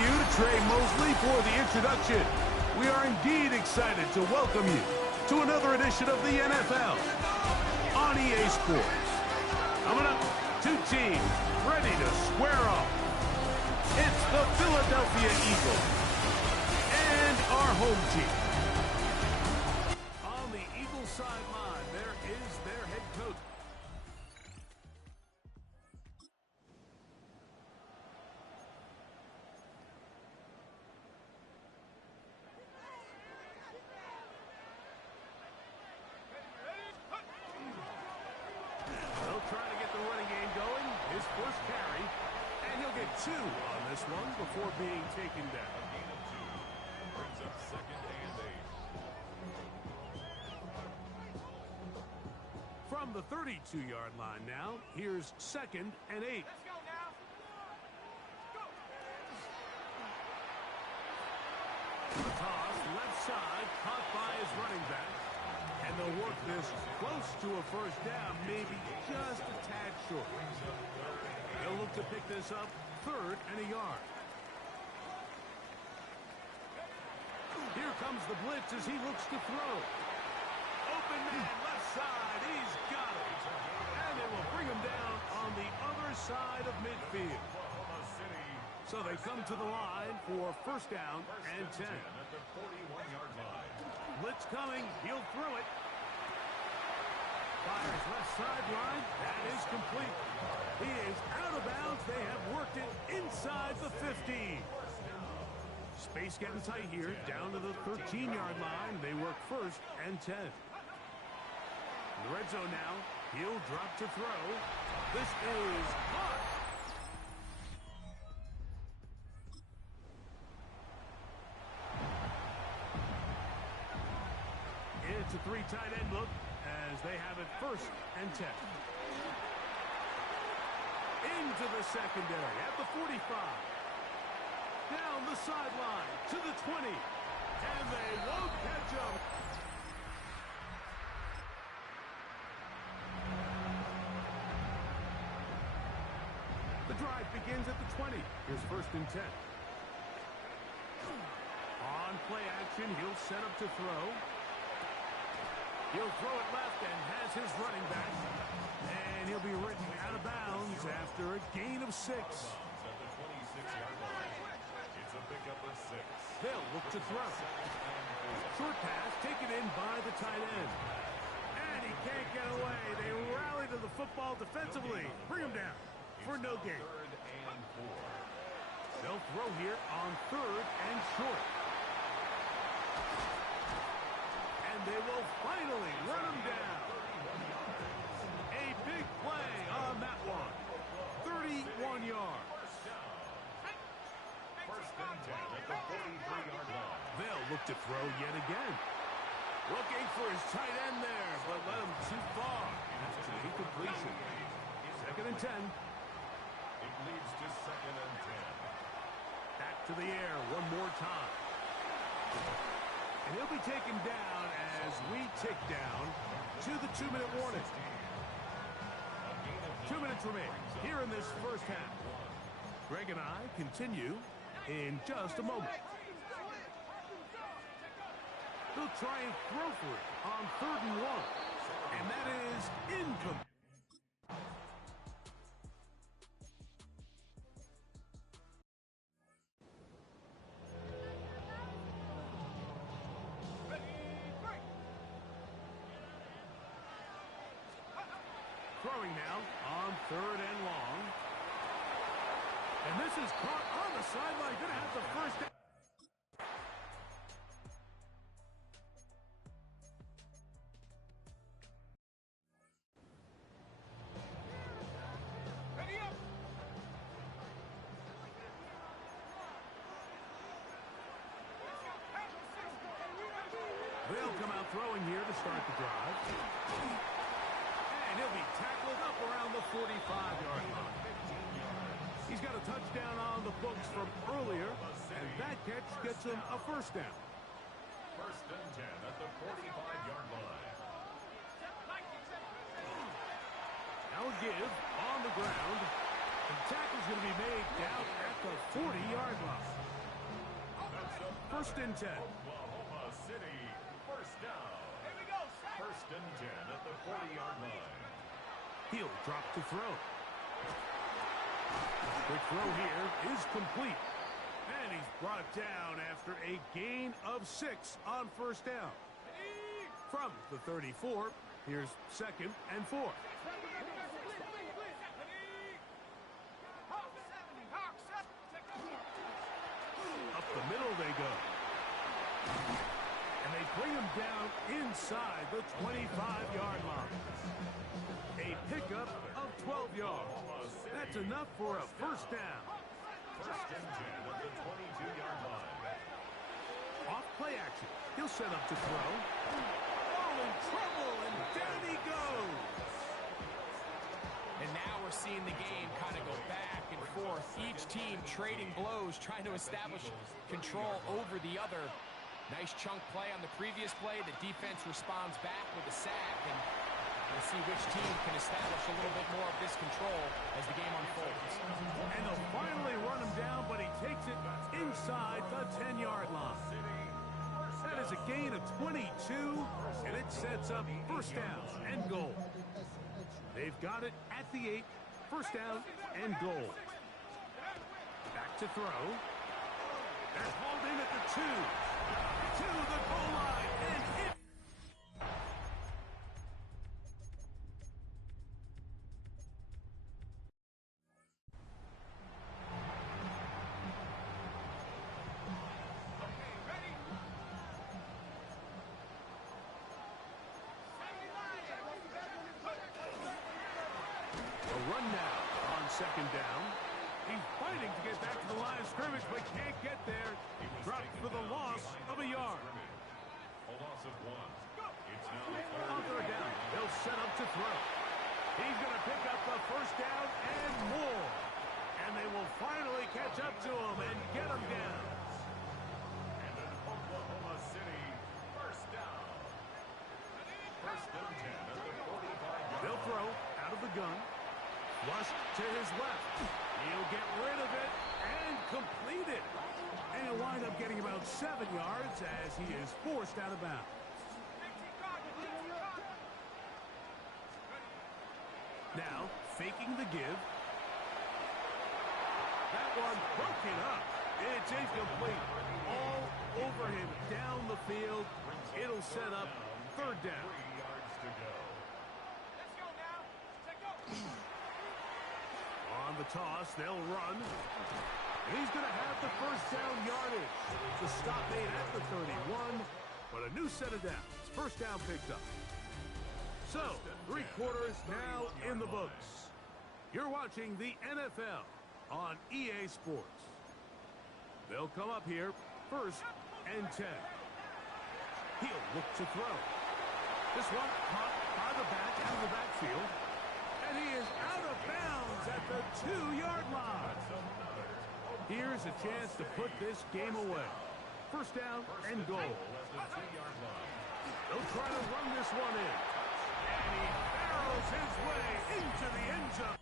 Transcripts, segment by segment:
you to Trey Mosley for the introduction. We are indeed excited to welcome you to another edition of the NFL on EA Sports. Coming up, two teams ready to square off. It's the Philadelphia Eagles and our home team. On the Eagles sideline, there is their head coach. They'll try to get the running game going. His first carry, and he'll get 2 on this one before being taken down. A gain of 2 brings up 2nd and 8. From the 32-yard line now, here's 2nd and 8. Let's go now. Go. The toss, left side, caught by his running back. And they'll work this close to a first down, maybe just a tad short. They'll look to pick this up 3rd and a yard. Here comes the blitz as he looks to throw. Open man, left side, he's got it. And they will bring him down on the other side of midfield. So they come to the line for first down and 10. At the 41-yard line. Blitz coming, he'll throw it. Fires left sideline, that is complete. He is out of bounds. They have worked it inside the 15. Space getting tight here, down to the 13-yard line. They work 1st and 10. In the red zone now, he'll drop to throw. This is caught. It's a 3 tight end look as they have it 1st and 10. Into the secondary at the 45. Down the sideline to the 20. And they won't catch him. The drive begins at the 20. Here's 1st and 10. On play action, he'll set up to throw. He'll throw it left and has his running back. And he'll be written out of bounds after a gain of 6. At the 26-yard line. It's a pickup of 6. They'll look to throw. Short pass taken in by the tight end. And he can't get away. They rally to the football defensively. Bring him down for no gain. 3rd and 4. They'll throw here on 3rd and short. And they will finally run him down. A big play on that one. 31 yards. 1st and 10 at the 43-yard line. They'll look to throw yet again. Looking for his tight end there, but let him too far. That's an incompletion. 2nd and 10. It leads to 2nd and 10. Back to the air one more time. And he'll be taken down as we tick down to the 2-minute warning. 2 minutes remain here in this first half. Greg and I continue in just a moment. They'll try and throw for it on 3rd and 1. And that is incomplete. Throwing now on 3rd and long. And this is caught on the sideline. Going to have the first down. Ready up. They'll come out throwing here to start the drive. And he'll be tackled up around the 45-yard line. He's got a touchdown on the books from earlier, and that catch gets him a first down. 1st and 10 at the 45-yard line. Now a give on the ground. The tackle's going to be made down at the 40-yard line. first and 10. Oklahoma City, first down. Here we go, set. First and 10 at the 40-yard line. He'll drop to throw. Quick throw here is complete. And he's brought down after a gain of 6 on first down. From the 34, here's second and 4. Up the middle they go. And they bring him down inside the 25-yard line. A pickup of 12 yards. That's enough for a first down. First and 10 at the 22-yard line. Off play action. He'll set up to throw. Oh, in trouble, and down he goes. And now we're seeing the game kind of go back and forth. Each team trading blows, trying to establish control over the other. Nice chunk play on the previous play. The defense responds back with a sack, and we'll see which team can establish a little bit more of this control as the game unfolds. And they'll finally run him down, but he takes it inside the 10-yard line. That is a gain of 22, and it sets up first down and goal. They've got it at the 8, first down and goal. Back to throw. They're hauled in at the 2. To the goal line, and hit. A run now on second down. He's fighting to get back to the line of scrimmage, but can't get there. Dropped for the loss of a yard. A loss of 1. It's now On third down, he'll set up to throw. He's going to pick up the first down and more. And they will finally catch up to him and get him down. And an Oklahoma City first down. First and 10 at the 45-yard. They'll throw out of the gun. Flushed to his left. He'll get rid of it and complete it. And he'll wind up getting about 7 yards as he is forced out of bounds. Now, faking the give. That one broken up. It's incomplete. All over him down the field. It'll set up third down. 3 yards to go. Let's go now. Let's go. On the toss, they'll run. He's going to have the first down yardage. The stop made at the 31, but a new set of downs. First down picked up. So, 3 quarters now in the books. You're watching the NFL on EA Sports. They'll come up here, first and 10. He'll look to throw. This one caught by the back out of the backfield. And he is out of bounds at the 2-yard line. Here's a chance to put this game away. First down and goal. They'll try to run this one in. And he barrels his way into the end zone.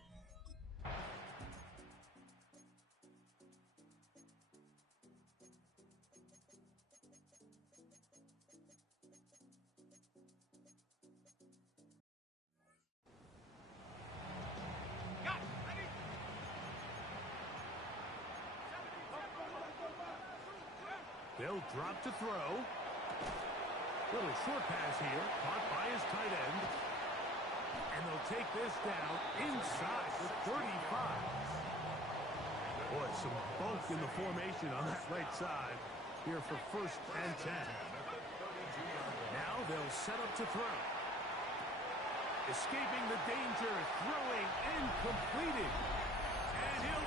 Got it. Ready? They'll drop to throw. Little short pass here, caught by his tight end. And they'll take this down inside the 35. Boy, some bulk in the formation on that right side here for first and 10. Now they'll set up to throw. Escaping the danger, throwing and completed. And he'll...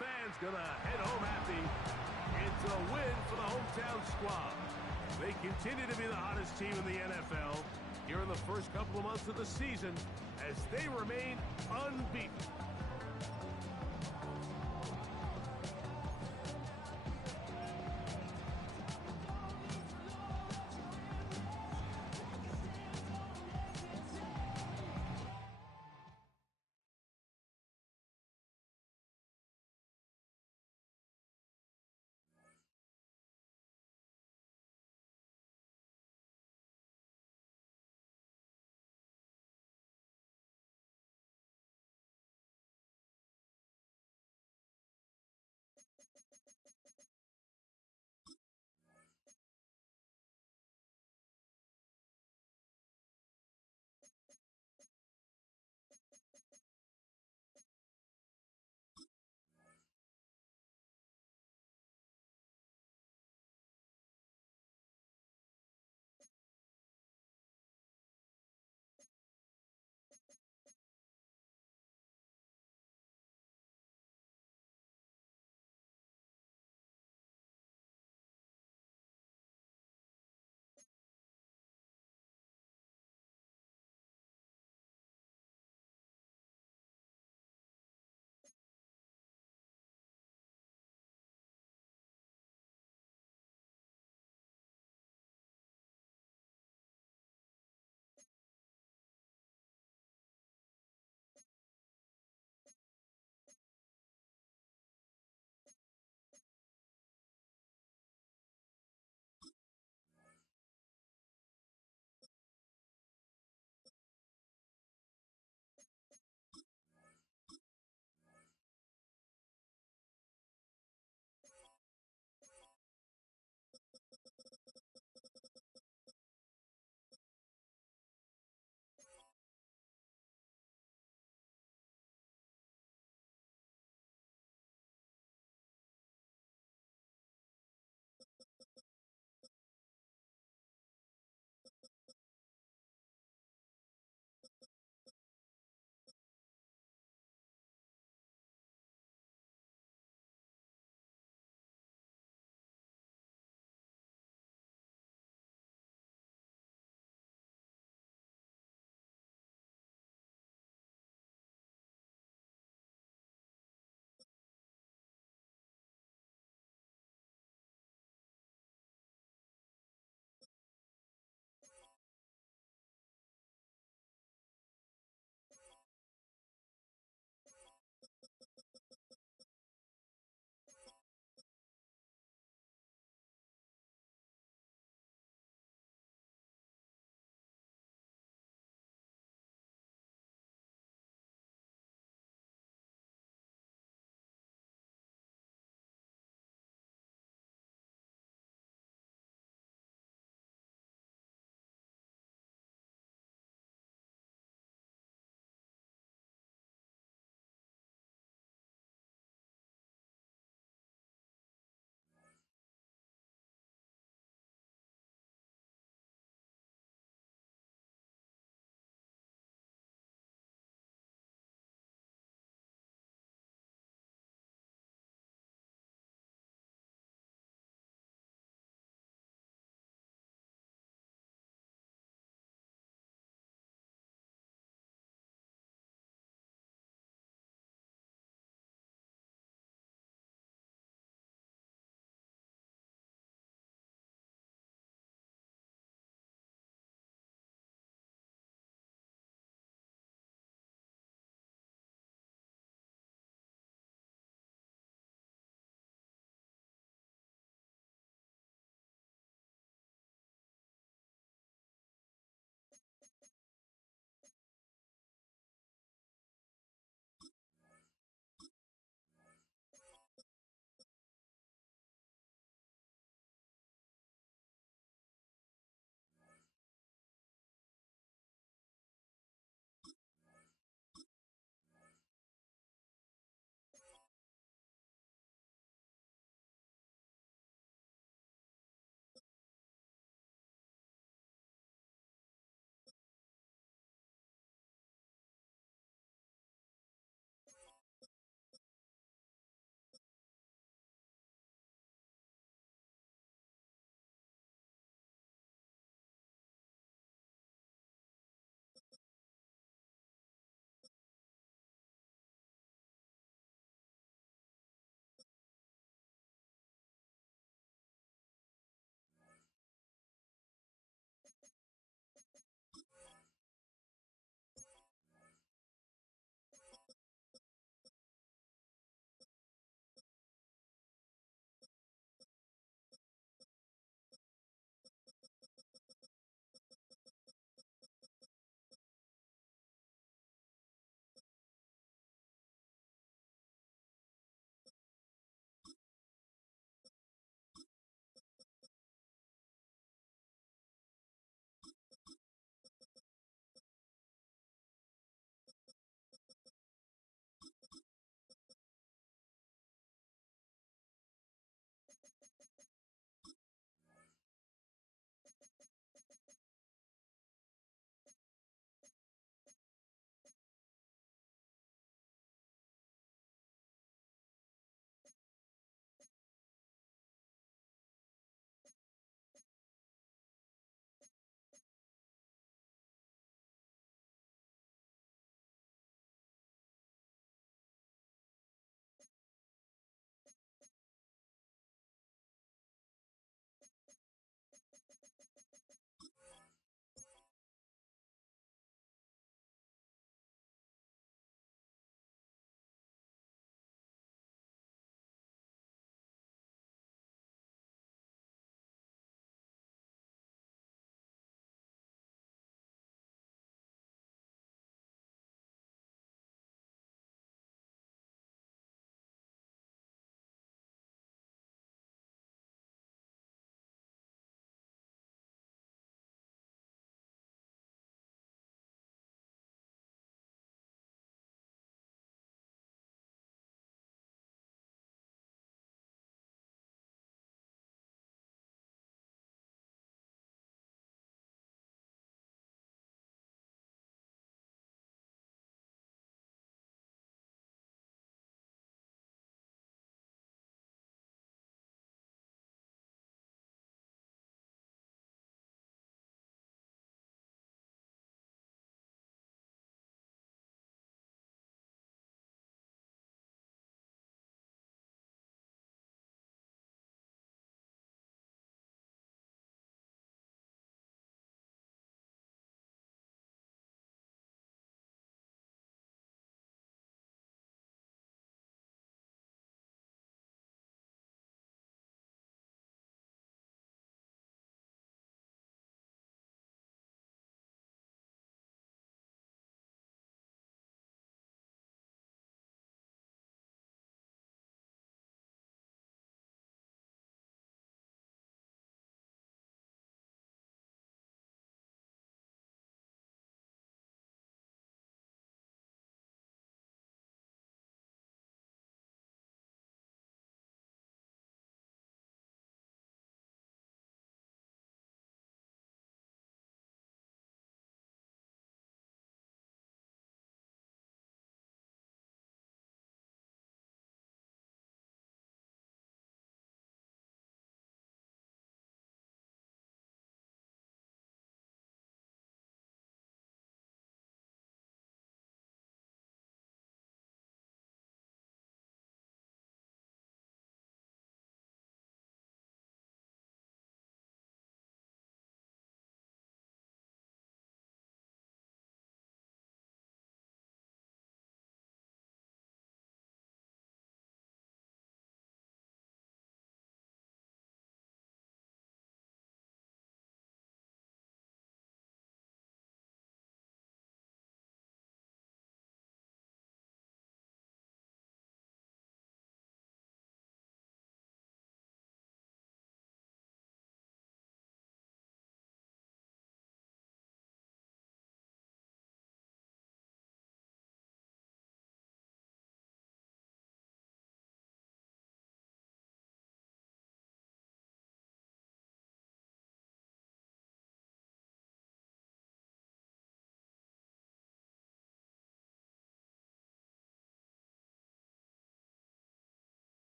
Fans gonna head home happy. It's a win for the hometown squad. They continue to be the hottest team in the NFL here in the first couple of months of the season as they remain unbeaten.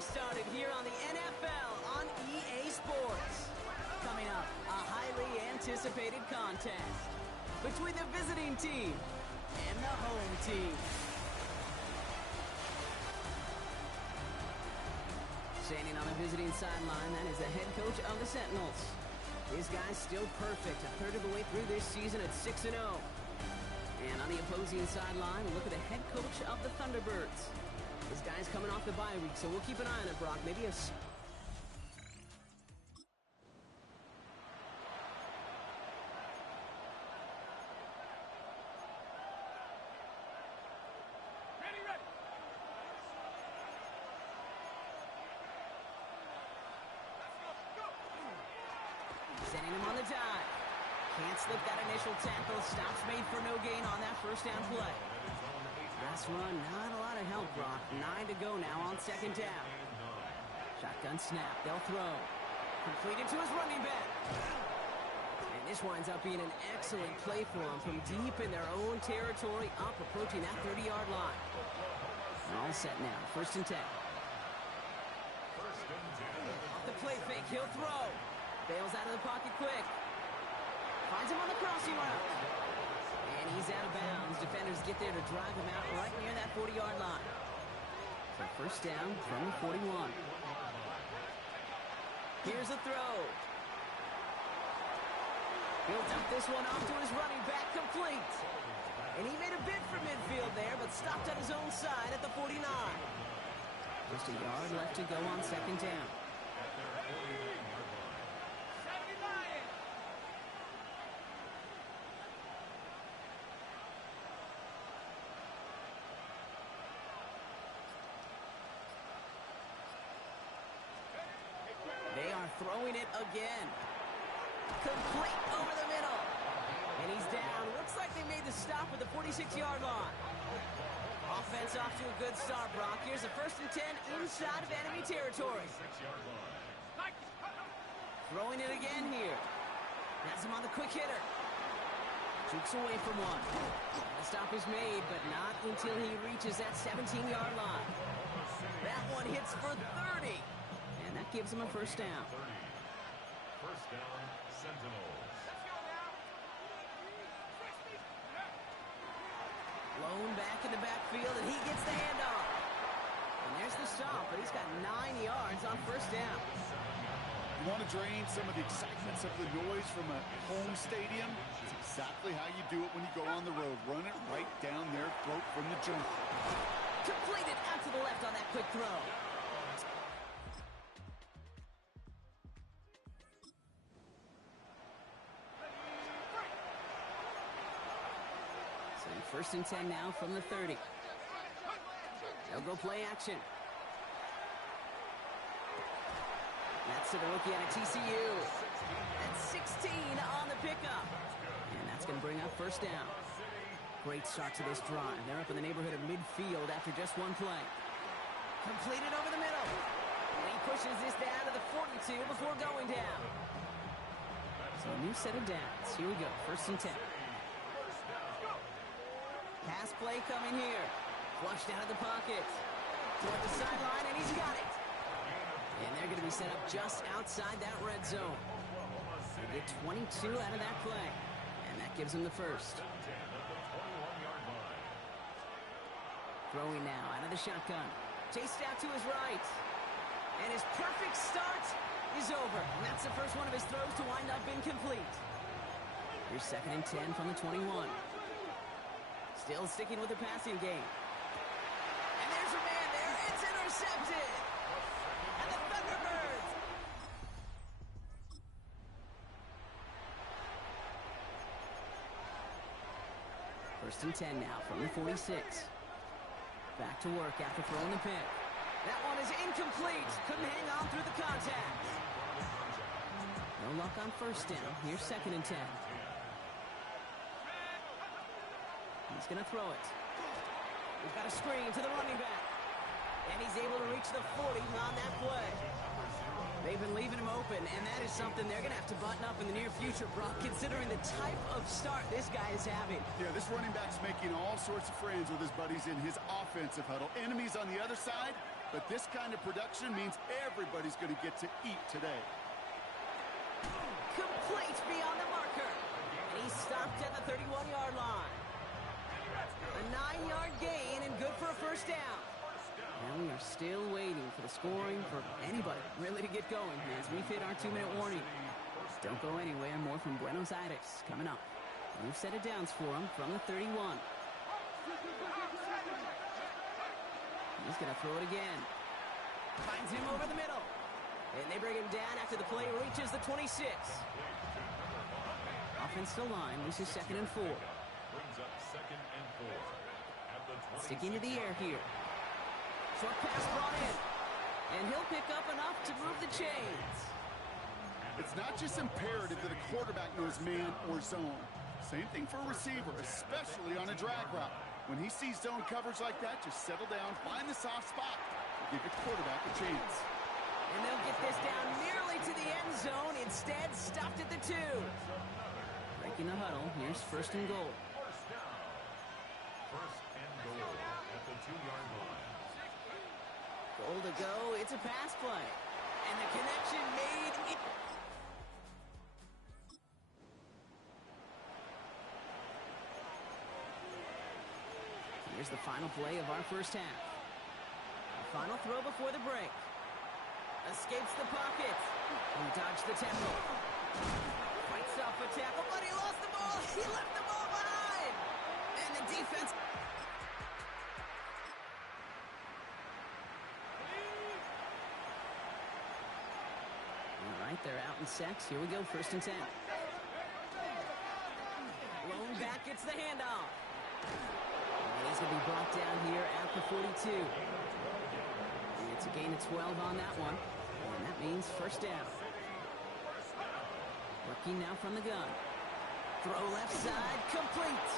getting started here on the NFL on EA Sports. Coming up, a highly anticipated contest between the visiting team and the home team. Standing on the visiting sideline, that is the head coach of the Sentinels. This guy's still perfect, a third of the way through this season at 6-0. And on the opposing sideline, look at the head coach of the Thunderbirds. This guy's coming off the bye week, so we'll keep an eye on it, Brock. Maybe a... Sending him on the dive. Can't slip that initial tackle. Stops made for no gain on that first down play. Last run, not a lot of help, Brock. 9 to go now on second down. Shotgun snap. They'll throw. Completed to his running back. And this winds up being an excellent play for him from deep in their own territory, up approaching that 30-yard line. All set now. First and 10. Off the play fake. He'll throw. Bails out of the pocket quick. Finds him on the crossing route. And he's out of bounds. Defenders get there to drive him out right near that 40-yard line. So first down from the 41. Here's a throw. He'll dump this one off to his running back, complete. And he made a bid for midfield there, but stopped on his own side at the 49. Just a yard left to go on second down. Throwing it again. Complete over the middle. And he's down. Looks like they made the stop at the 46-yard line. Offense off to a good start, Brock. Here's a first and 10 inside of enemy territory. Throwing it again here. Has him on the quick hitter. Jukes away from one. The stop is made, but not until he reaches that 17-yard line. That one hits for 30. And that gives him a first down. First down, Sentinels. Blown back in the backfield, and he gets the handoff. And there's the stop, but he's got 9 yards on first down. You want to drain some of the excitements of the noise from a home stadium? It's exactly how you do it when you go on the road. Run it right down their throat from the jump. Completed out to the left on that quick throw. First and 10 now from the 30. They'll go play action. That's to the rookie out of TCU. That's 16 on the pickup. And that's going to bring up first down. Great start to this drive. They're up in the neighborhood of midfield after just one play. Completed over the middle. And he pushes this down to the 42 before going down. So a new set of downs. Here we go. First and 10. Pass play coming here. Flushed out of the pocket. Toward the sideline, and he's got it. And they're going to be set up just outside that red zone. They get 22 out of that play. And that gives him the first. Throwing now out of the shotgun. Chased out to his right. And his perfect start is over. And that's the first one of his throws to wind up incomplete. Here's second and 10 from the 21. Still sticking with the passing game. And there's a man there. It's intercepted. And the Thunderbirds. First and 10 now from the 46. Back to work after throwing the pick. That one is incomplete. Couldn't hang on through the contact. No luck on first down. Here's second and 10. He's going to throw it. We've got a screen to the running back. And he's able to reach the 40 on that play. They've been leaving him open, and that is something they're going to have to button up in the near future, Brock, considering the type of start this guy is having. Yeah, this running back's making all sorts of friends with his buddies in his offensive huddle. Enemies on the other side, but this kind of production means everybody's going to get to eat today. Complete beyond the marker. And he's stopped at the 31-yard line. A 9-yard gain and good for a first down. And we are still waiting for the scoring for anybody really to get going as we've hit our 2-minute warning. Don't go anywhere. More from Buenos Aires coming up. We've set it downs for him from the 31. He's going to throw it again. Finds him over the middle. And they bring him down after the play reaches the 26. Offensive line, this is 2nd and 4. Brings up 2nd and 4 at the 26. Sticking to the air here. Short pass brought in. And he'll pick up enough to move the chains. It's not just imperative that a quarterback knows man or zone. Same thing for a receiver, especially on a drag route. When he sees zone coverage like that, just settle down, find the soft spot, and give your quarterback a chance. And they'll get this down nearly to the end zone. Instead, stopped at the 2. Breaking the huddle. Here's 1st and goal. First down. 1st and goal at the 2-yard line. Goal to go. It's a pass play. And the connection made. Here's the final play of our first half. The final throw before the break. Escapes the pocket. He dodged the tackle. Fights off a tackle, but he lost the ball. He left the ball behind. And the defense. All right, they're out in sacks. Here we go, 1st and 10. Blown back, gets the handoff. And he's going to be brought down here at the 42. And it's a gain of 12 on that one. And that means 1st down. Working now from the gun. Throw left side, complete.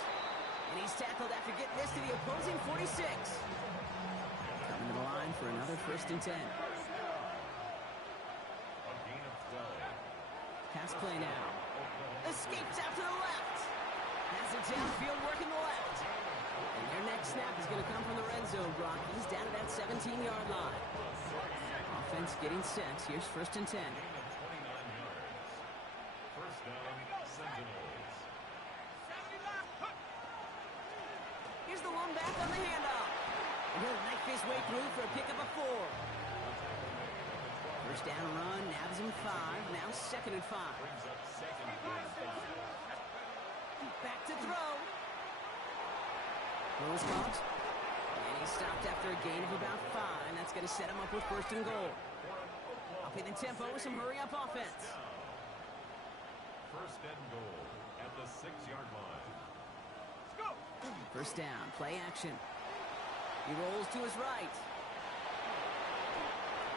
And he's tackled after getting this to the opposing 46. Coming to the line for another 1st and 10. A gain of 12. Pass play now. Escapes out to the left. Has it downfield, working the left. And their next snap is going to come from the red zone, Brock. He's down at that 17-yard line. Offense getting set. Here's 1st and 10. Gain of 29 yards. First down, Sentinels. Here's the one back on the handoff. And he'll knife his way through for a pickup of 4. First down run, nabs him 5. Now 2nd and 5. Brings up 2nd and 5. Back to throw. Throws caught. And he's stopped after a gain of about 5. That's going to set him up with 1st and goal. Upping the tempo with some hurry-up offense. First and goal at the 6-yard line. First down, play action. He rolls to his right.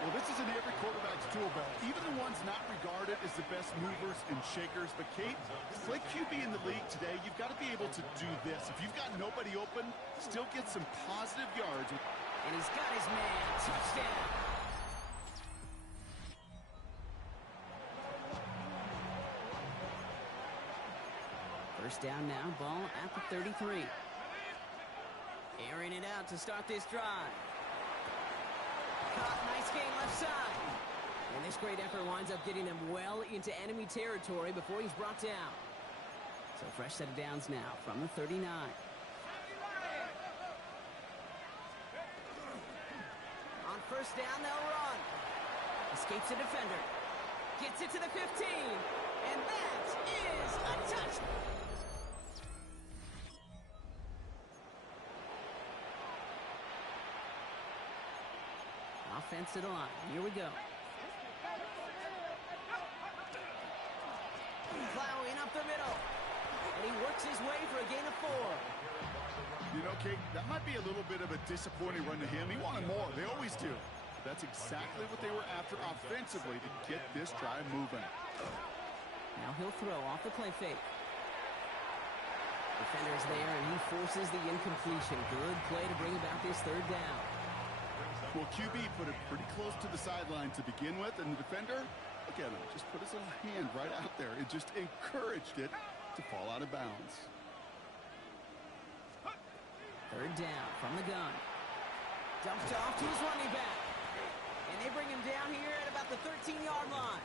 Well, this is in every quarterback's tool belt, even the ones not regarded as the best movers and shakers. But, Kate, to play QB in the league today, you've got to be able to do this. If you've got nobody open, still get some positive yards. And he's got his man. Touchdown. First down now, ball at the 33. Airing it out to start this drive. Caught, nice gain left side. And this great effort winds up getting them well into enemy territory before he's brought down. So fresh set of downs now from the 39. On first down, they'll run. Escapes a defender. Gets it to the 15. And that is a touchdown. Offense to the line. Here we go. Plowing up the middle. And he works his way for a gain of 4. You know, Kate, that might be a little bit of a disappointing run to him. He wanted more. They always do. That's exactly what they were after offensively to get this drive moving. Now he'll throw off the play fake. Defender's there, and he forces the incompletion. Good play to bring about this 3rd down. Well, QB put it pretty close to the sideline to begin with, and the defender, look at him, just put his little hand right out there. It just encouraged it to fall out of bounds. 3rd down from the gun. Dumped off to his running back. And they bring him down here at about the 13-yard line.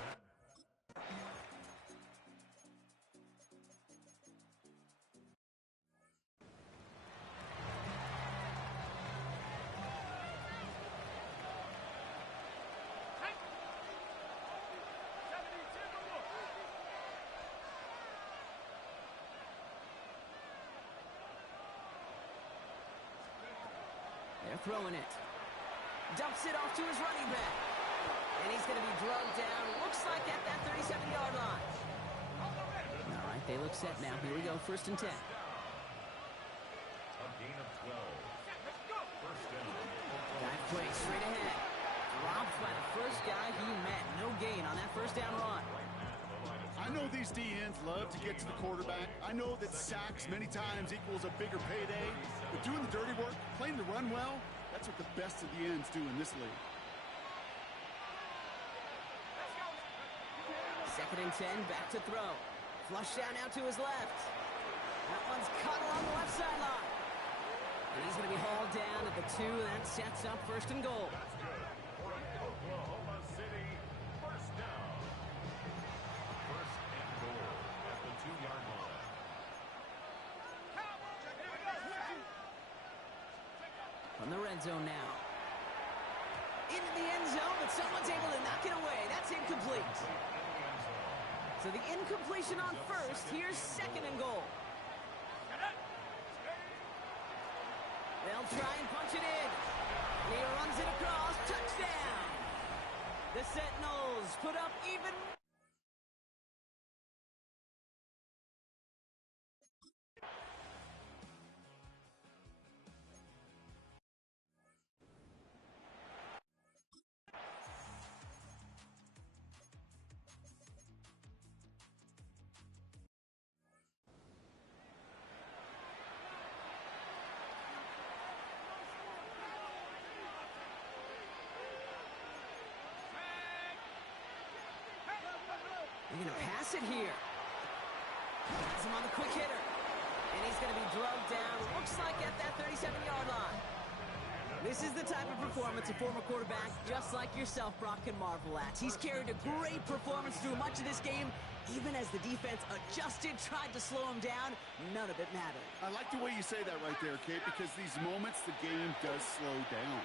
They're throwing it. Dumps it off to his running back. And he's going to be drugged down, looks like at that 37-yard line. All right, they look set now. Here we go, 1st and 10. A gain of 12. First down. Dive play straight ahead. Dropped by the first guy he met. No gain on that first down run. I know these DNs love to get to the quarterback. I know that sacks many times equals a bigger payday. But doing the dirty work, playing the run well, that's what the best of the ends do in this league. 2nd and 10, back to throw. Flush down now to his left. That one's caught along the left sideline. And he's going to be hauled down at the 2. That sets up 1st and goal. That's good. Oklahoma City, first down. First and goal at the 2-yard line. From the red zone now. Into the end zone, but someone's able to knock it away. That's incomplete. So the incompletion on 1st. Here's 2nd and goal. They'll try and punch it in. He runs it across. Touchdown. The Sentinels put up even. They're going to pass it here. Has him on the quick hitter. And he's going to be drugged down, looks like at that 37-yard line. This is the type of performance a former quarterback, just like yourself, Brock, can marvel at. He's carried a great performance through much of this game. Even as the defense adjusted, tried to slow him down, none of it mattered. I like the way you say that right there, Kate, because these moments the game does slow down.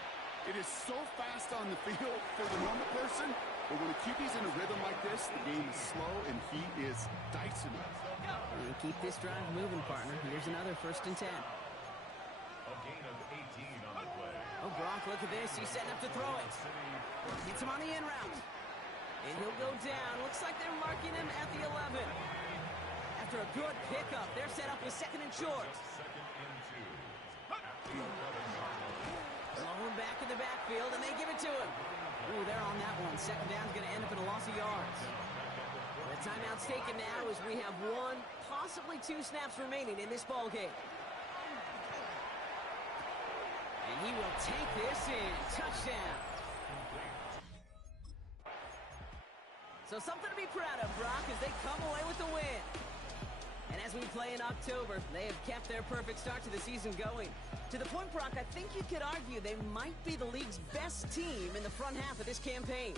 It is so fast on the field for the normal person, but when a QB's in a rhythm like this, the game is slow and he is dicing it. And keep this drive moving, partner. Here's another 1st and 10. A gain of 18 on the play. Oh, Brock, look at this. He's setting up to throw it. Gets him on the in route. And he'll go down. Looks like they're marking him at the 11. After a good pickup, they're set up with 2nd and short. Second and 2. At the 11-yard line. Thrown back in the backfield, and they give it to him. Ooh, they're on that one. 2nd down's going to end up in a loss of yards. The timeout's taken now as we have 1, possibly 2 snaps remaining in this ball game. And he will take this in. Touchdown. So something to be proud of, Brock, as they come away with the win. And as we play in October, they have kept their perfect start to the season going. To the point, Brock, I think you could argue they might be the league's best team in the front half of this campaign.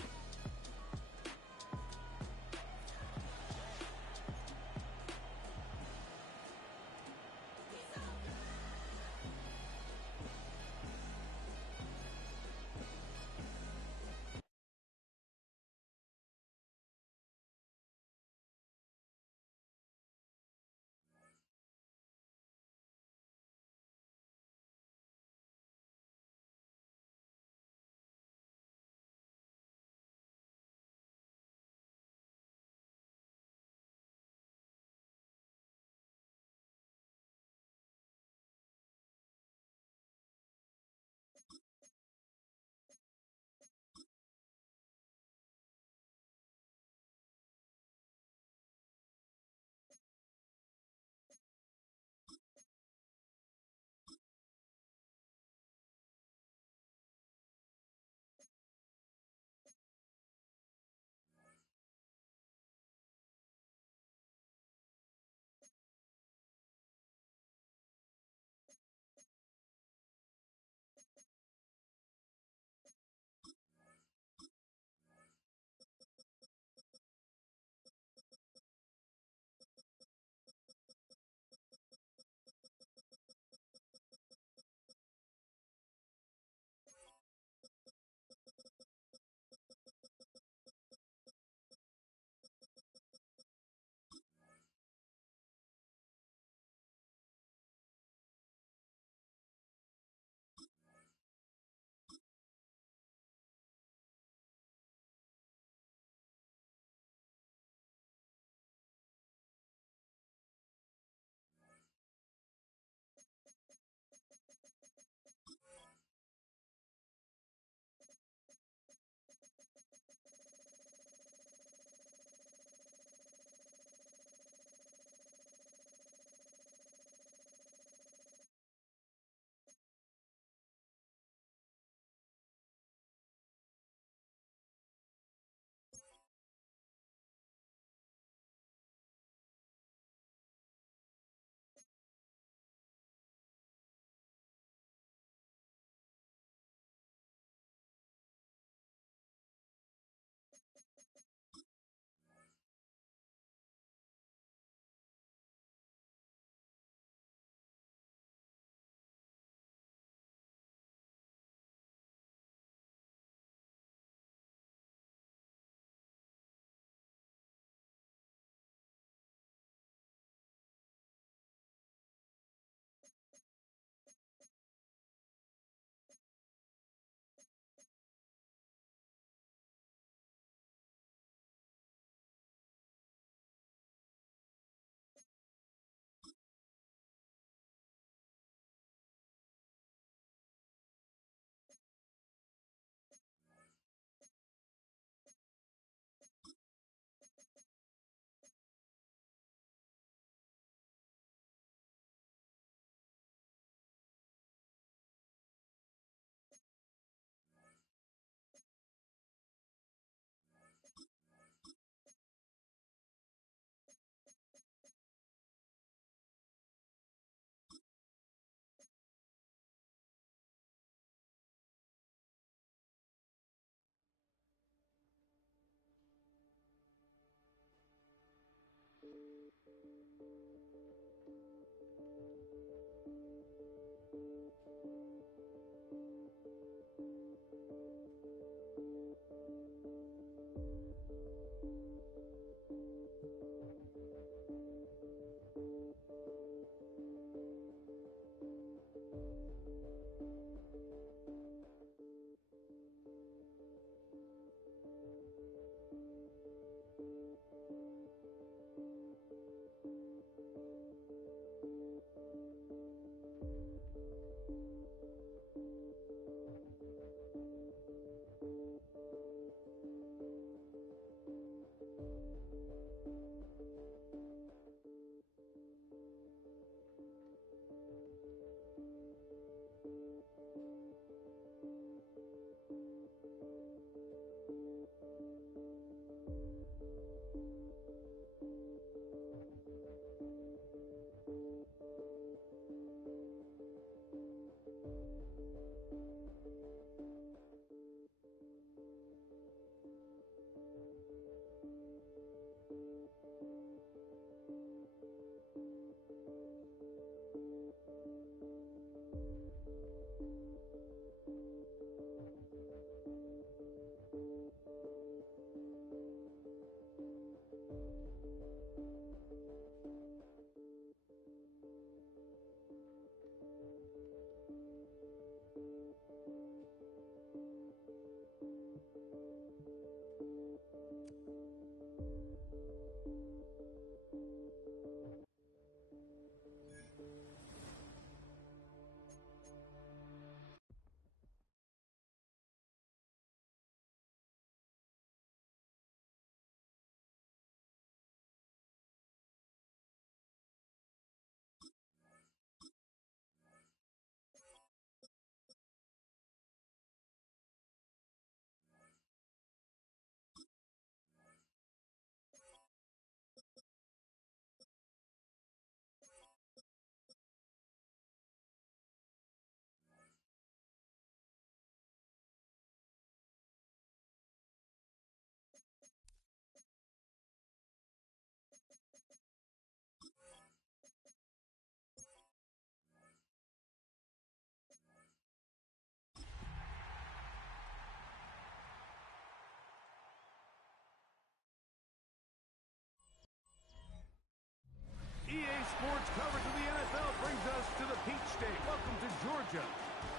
EA Sports coverage of the NFL brings us to the Peach State. Welcome to Georgia,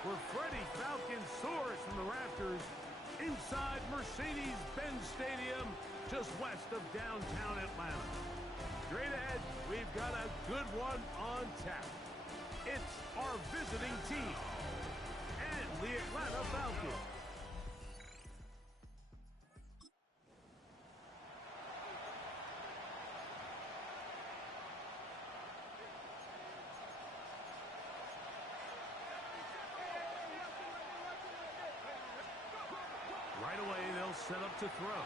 where Freddie Falcon soars from the rafters inside Mercedes-Benz Stadium, just west of downtown Atlanta. Straight ahead, we've got a good one on tap. It's our visiting team and the Atlanta Falcons. Right away, they'll set up to throw.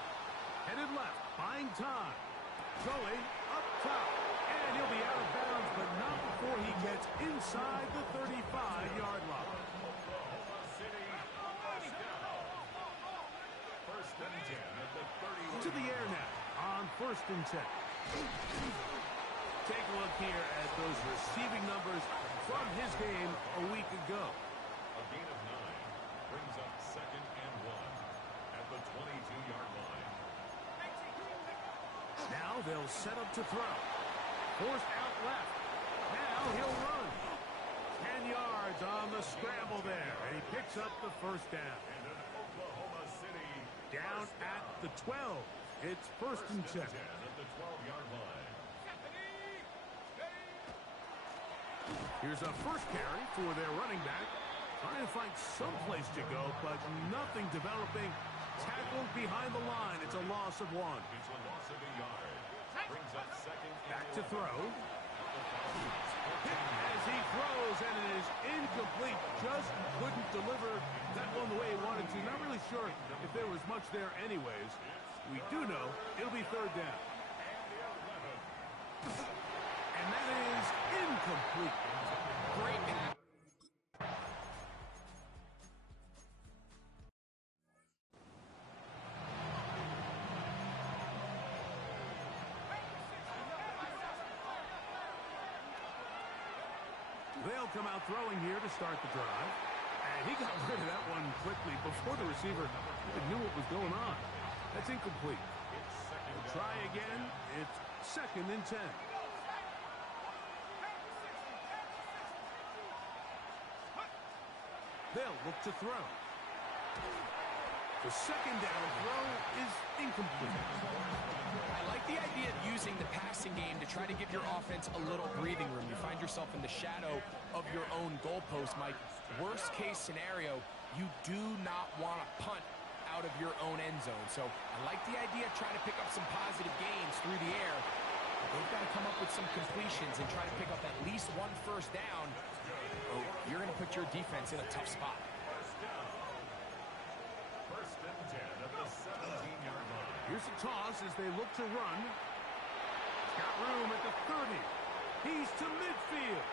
Headed left, buying time. Going up top. And he'll be out of bounds, but not before he gets inside the 35-yard line. First and 10 at the 31. To the air now on first and 10. Take a look here at those receiving numbers from his game a week ago. A gain of 9 brings up second and 1 at the 22-yard line. Now they'll set up to throw. Forced out left. Now he'll run. 10 yards on the scramble there, and he picks up the first down. And an Oklahoma City Down at the 12. It's first and 10. at the 12-yard line. Here's a first carry for their running back. Trying to find some place to go, but nothing developing. Tackled behind the line. It's a loss of 1. It's a loss of a yard. Brings up second and Back to 11. throw. Hit as he throws, and it is incomplete. Just couldn't deliver that one the way he wanted to. Not really sure if there was much there anyways. We do know it'll be third down. And that is incomplete. Great tackle. They'll come out throwing here to start the drive. And he got rid of that one quickly before the receiver even knew what was going on. That's incomplete. We'll try again. It's 2nd and 10. They'll look to throw. The 2nd down throw is incomplete. I like the idea of using the passing game to try to give your offense a little breathing room. You find yourself in the shadow of your own goalpost, Mike. Worst case scenario, you do not want to punt out of your own end zone. So I like the idea of trying to pick up some positive gains through the air. They've got to come up with some completions and try to pick up at least one first down. Oh, you're going to put your defense in a tough spot. First and 10 at the 17-yard line. Here's a toss as they look to run. He's got room at the 30. He's to midfield.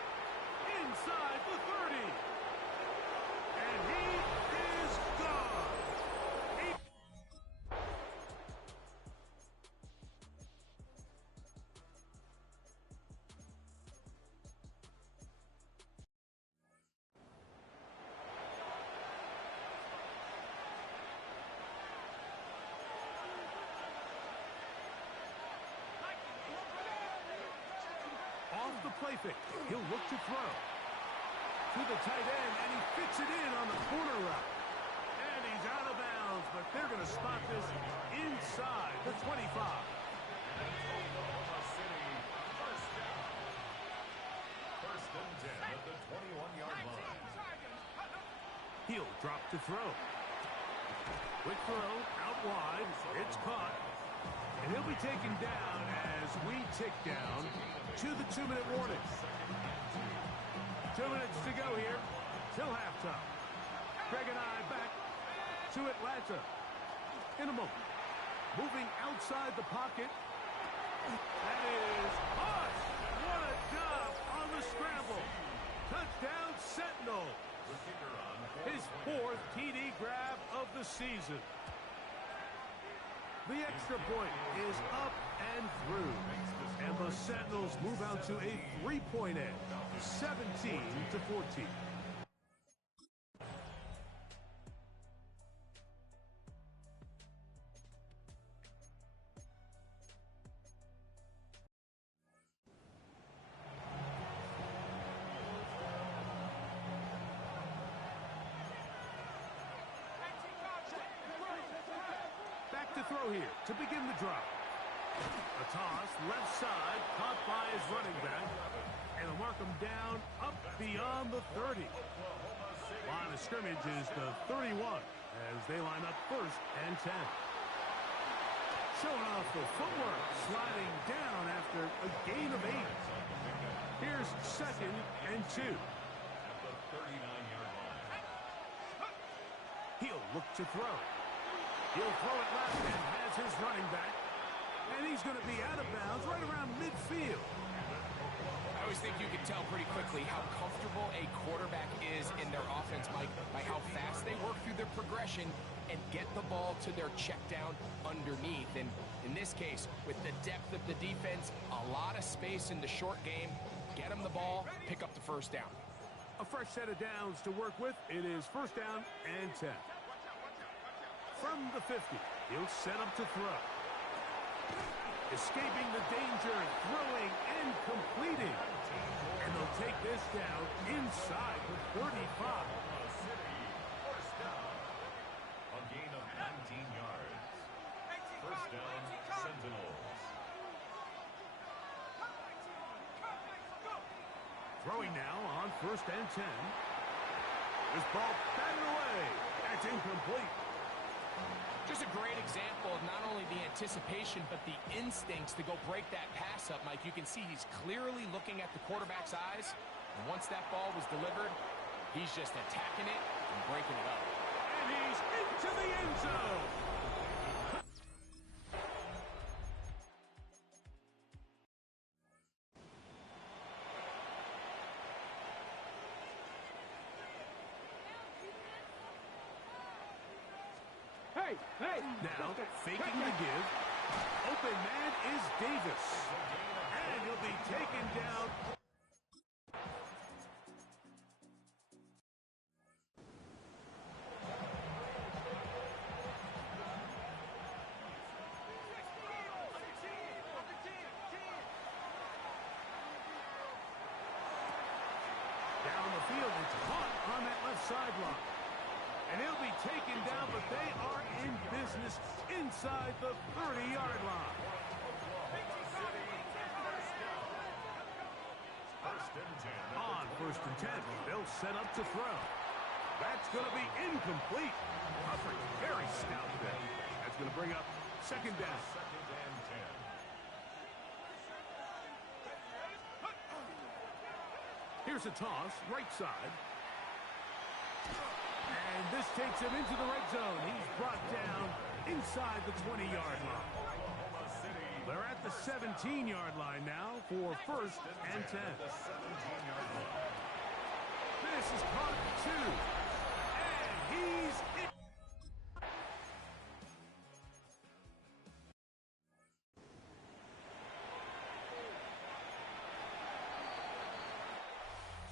Inside the 30. And he is gone. Off the play fake. He'll look to throw. To the tight end, and he fits it in on the corner route. And he's out of bounds, but they're going to spot this inside the 25. Oklahoma City, first down. First and 10 at the 21-yard line. He'll drop to throw. Quick throw, out wide. It's caught. And he'll be taken down as we tick down to the 2-minute warning. 2 minutes to go here till halftime. Greg and I back to Atlanta in a moment. Moving outside the pocket. That is us. What a job on the scramble. Touchdown Sentinel. His 4th TD grab of the season. The extra point is up and through. And the Sentinels move out to a 3-point edge, 17-14. Back to throw here to begin the drive. A toss, left side, caught by his running back. And they'll mark him down up beyond the 30. Line of scrimmage is the 31 as they line up 1st and 10. Showing off the footwork, sliding down after a gain of 8. Here's 2nd and 2. He'll look to throw. He'll throw it left and has his running back. And he's going to be out of bounds right around midfield. I always think you can tell pretty quickly how comfortable a quarterback is in their offense, Mike, by how fast they work through their progression and get the ball to their check down underneath. And in this case, with the depth of the defense, a lot of space in the short game, get them the ball, pick up the first down. A fresh set of downs to work with. It is 1st down and 10. From the 50, he'll set up to throw. Escaping the danger, throwing and completing. And they'll take this down inside the 35. First down. A gain of 19 yards. First down, Sentinels. Throwing now on 1st and 10. This ball batted away. That's incomplete. Just a great example of not only the anticipation, but the instincts to go break that pass up, Mike. You can see he's clearly looking at the quarterback's eyes. And once that ball was delivered, he's just attacking it and breaking it up. And he's into the end zone. Now, faking the give. Open man is Davis. And he'll be taken down. inside the 30-yard line. First and 10. On first and 10, they'll set up to throw. That's going to be incomplete. Humphrey, very stout there. That's going to bring up second down. Second and 10. Here's a toss, right side. And this takes him into the red zone. He's brought down inside the 20-yard line. They're at the 17-yard line now for first and 10. This is caught 2. And he's in.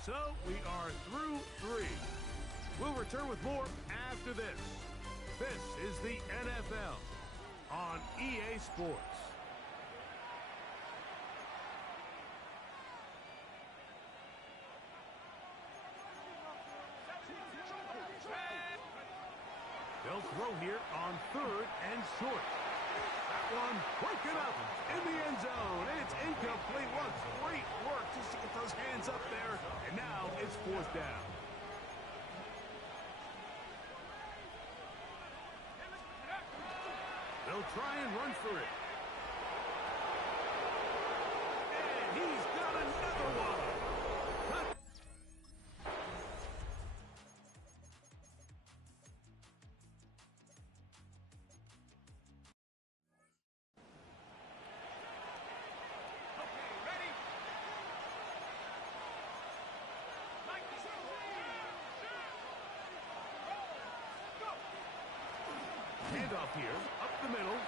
So we are through 3. We'll return with more after this. This is the NFL on EA Sports. They'll throw here on third and short. That one broken up in the end zone. It's incomplete. What great work just to get those hands up there. And now it's fourth down. They'll try and run for it. And he's got another one. Handoff here, up the middle.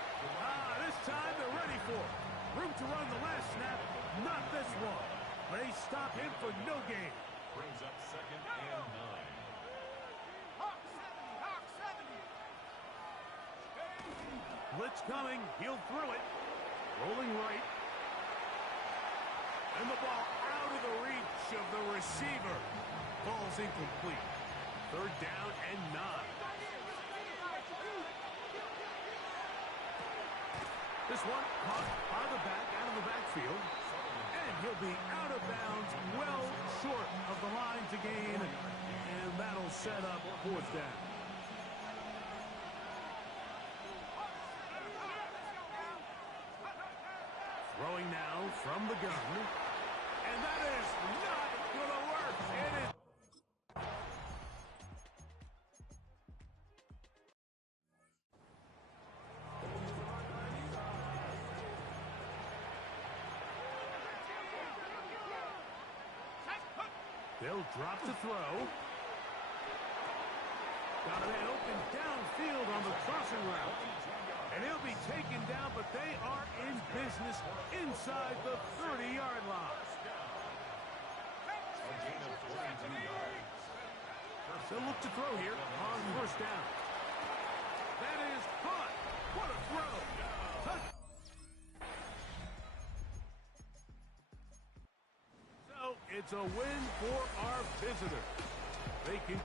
This time they're ready for it. Room to run the last snap, not this one. They stop him for no gain. Brings up second and 9. Hawk 70. Blitz coming, he'll throw it. Rolling right. And the ball out of the reach of the receiver. Ball's incomplete. Third down and 9. This one caught by the back, out of the backfield. And he'll be out of bounds, well short of the line to gain. And that'll set up fourth down. Throwing now from the gun. And that is not going to work. It is. They'll drop to throw. Got a man open downfield on the crossing route. And he'll be taken down, but they are in business inside the 30-yard line. A gain of 42 yards. They'll look to throw here on first down. That is caught. What a throw. Touch. So it's a win for our visitors. They can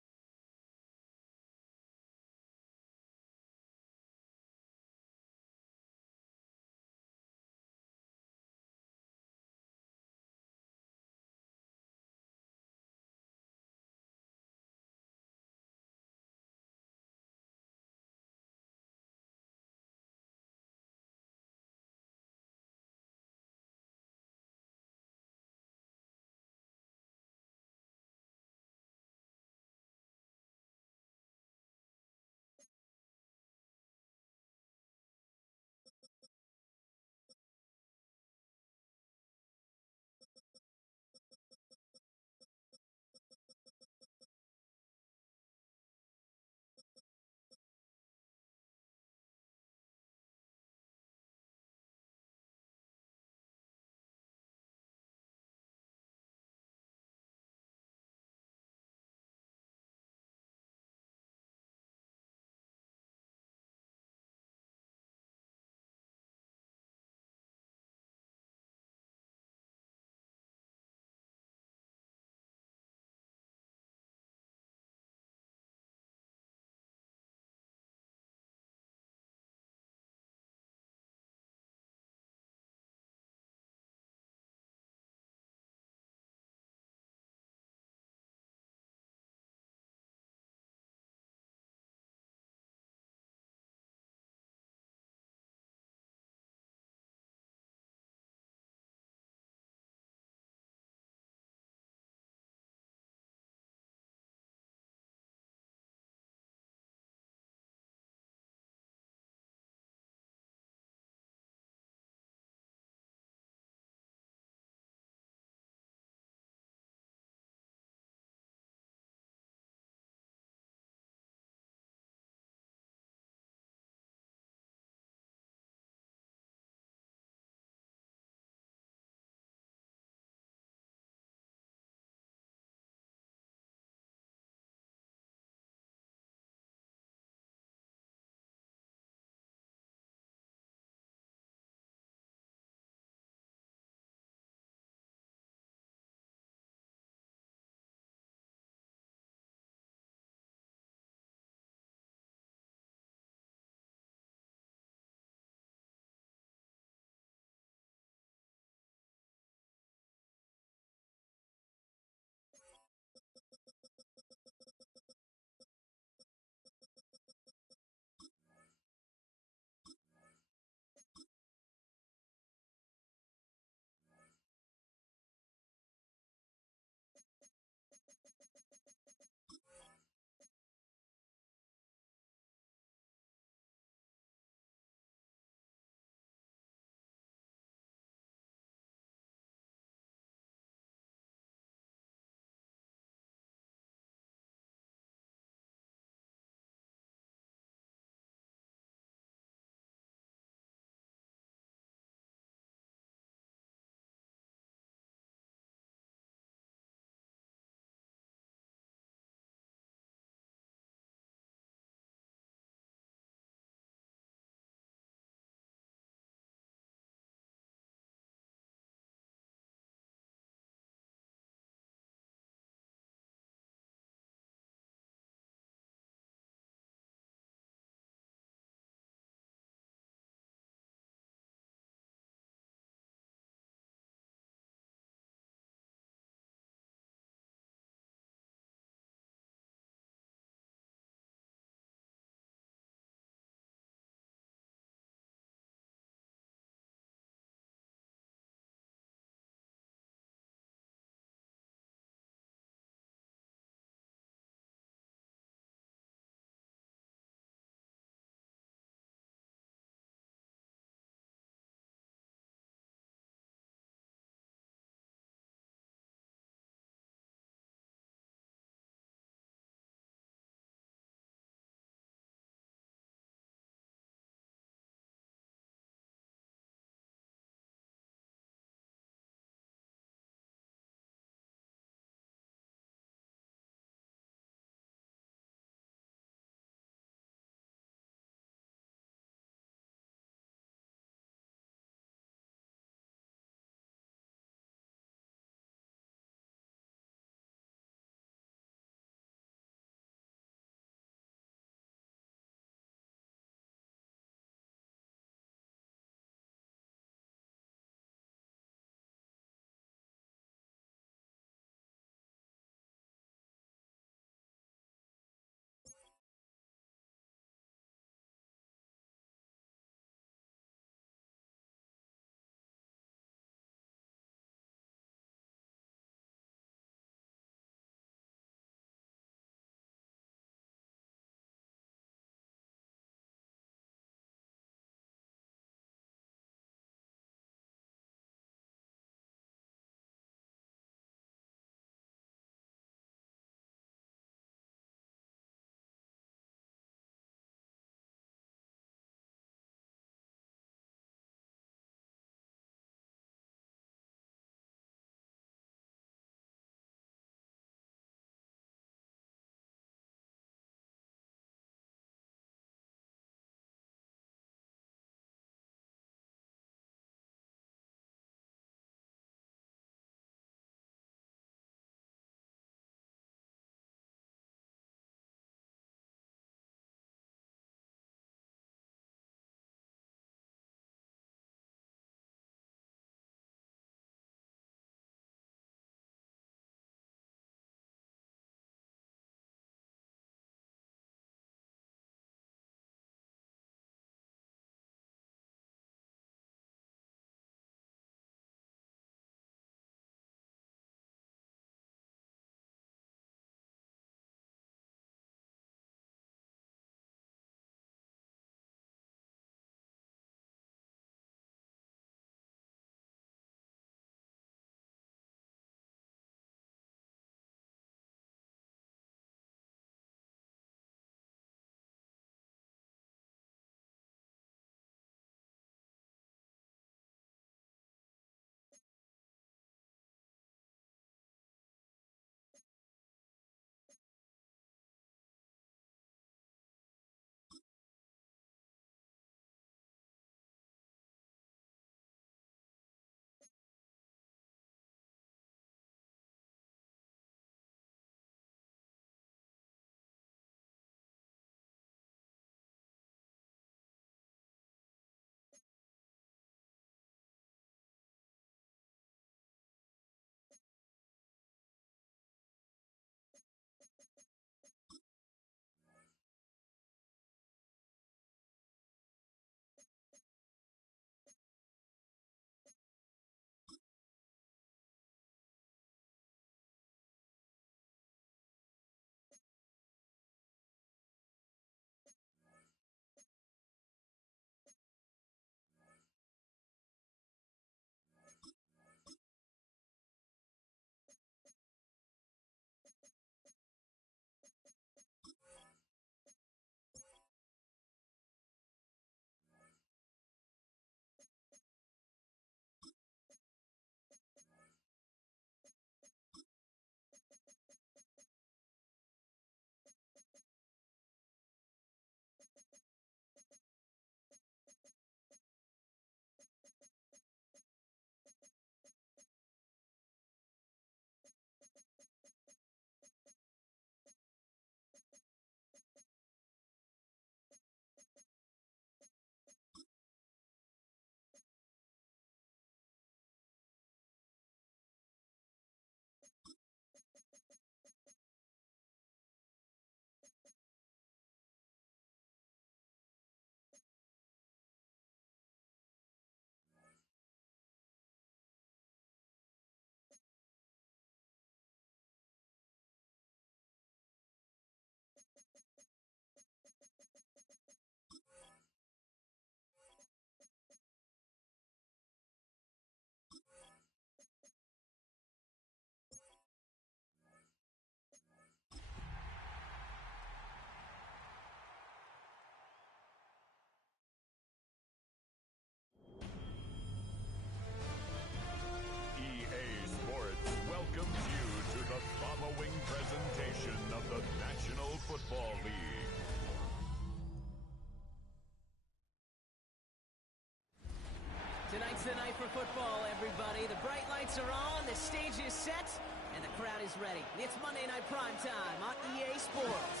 It's the night for football, everybody. The bright lights are on, the stage is set, and the crowd is ready. It's Monday Night Primetime on EA Sports.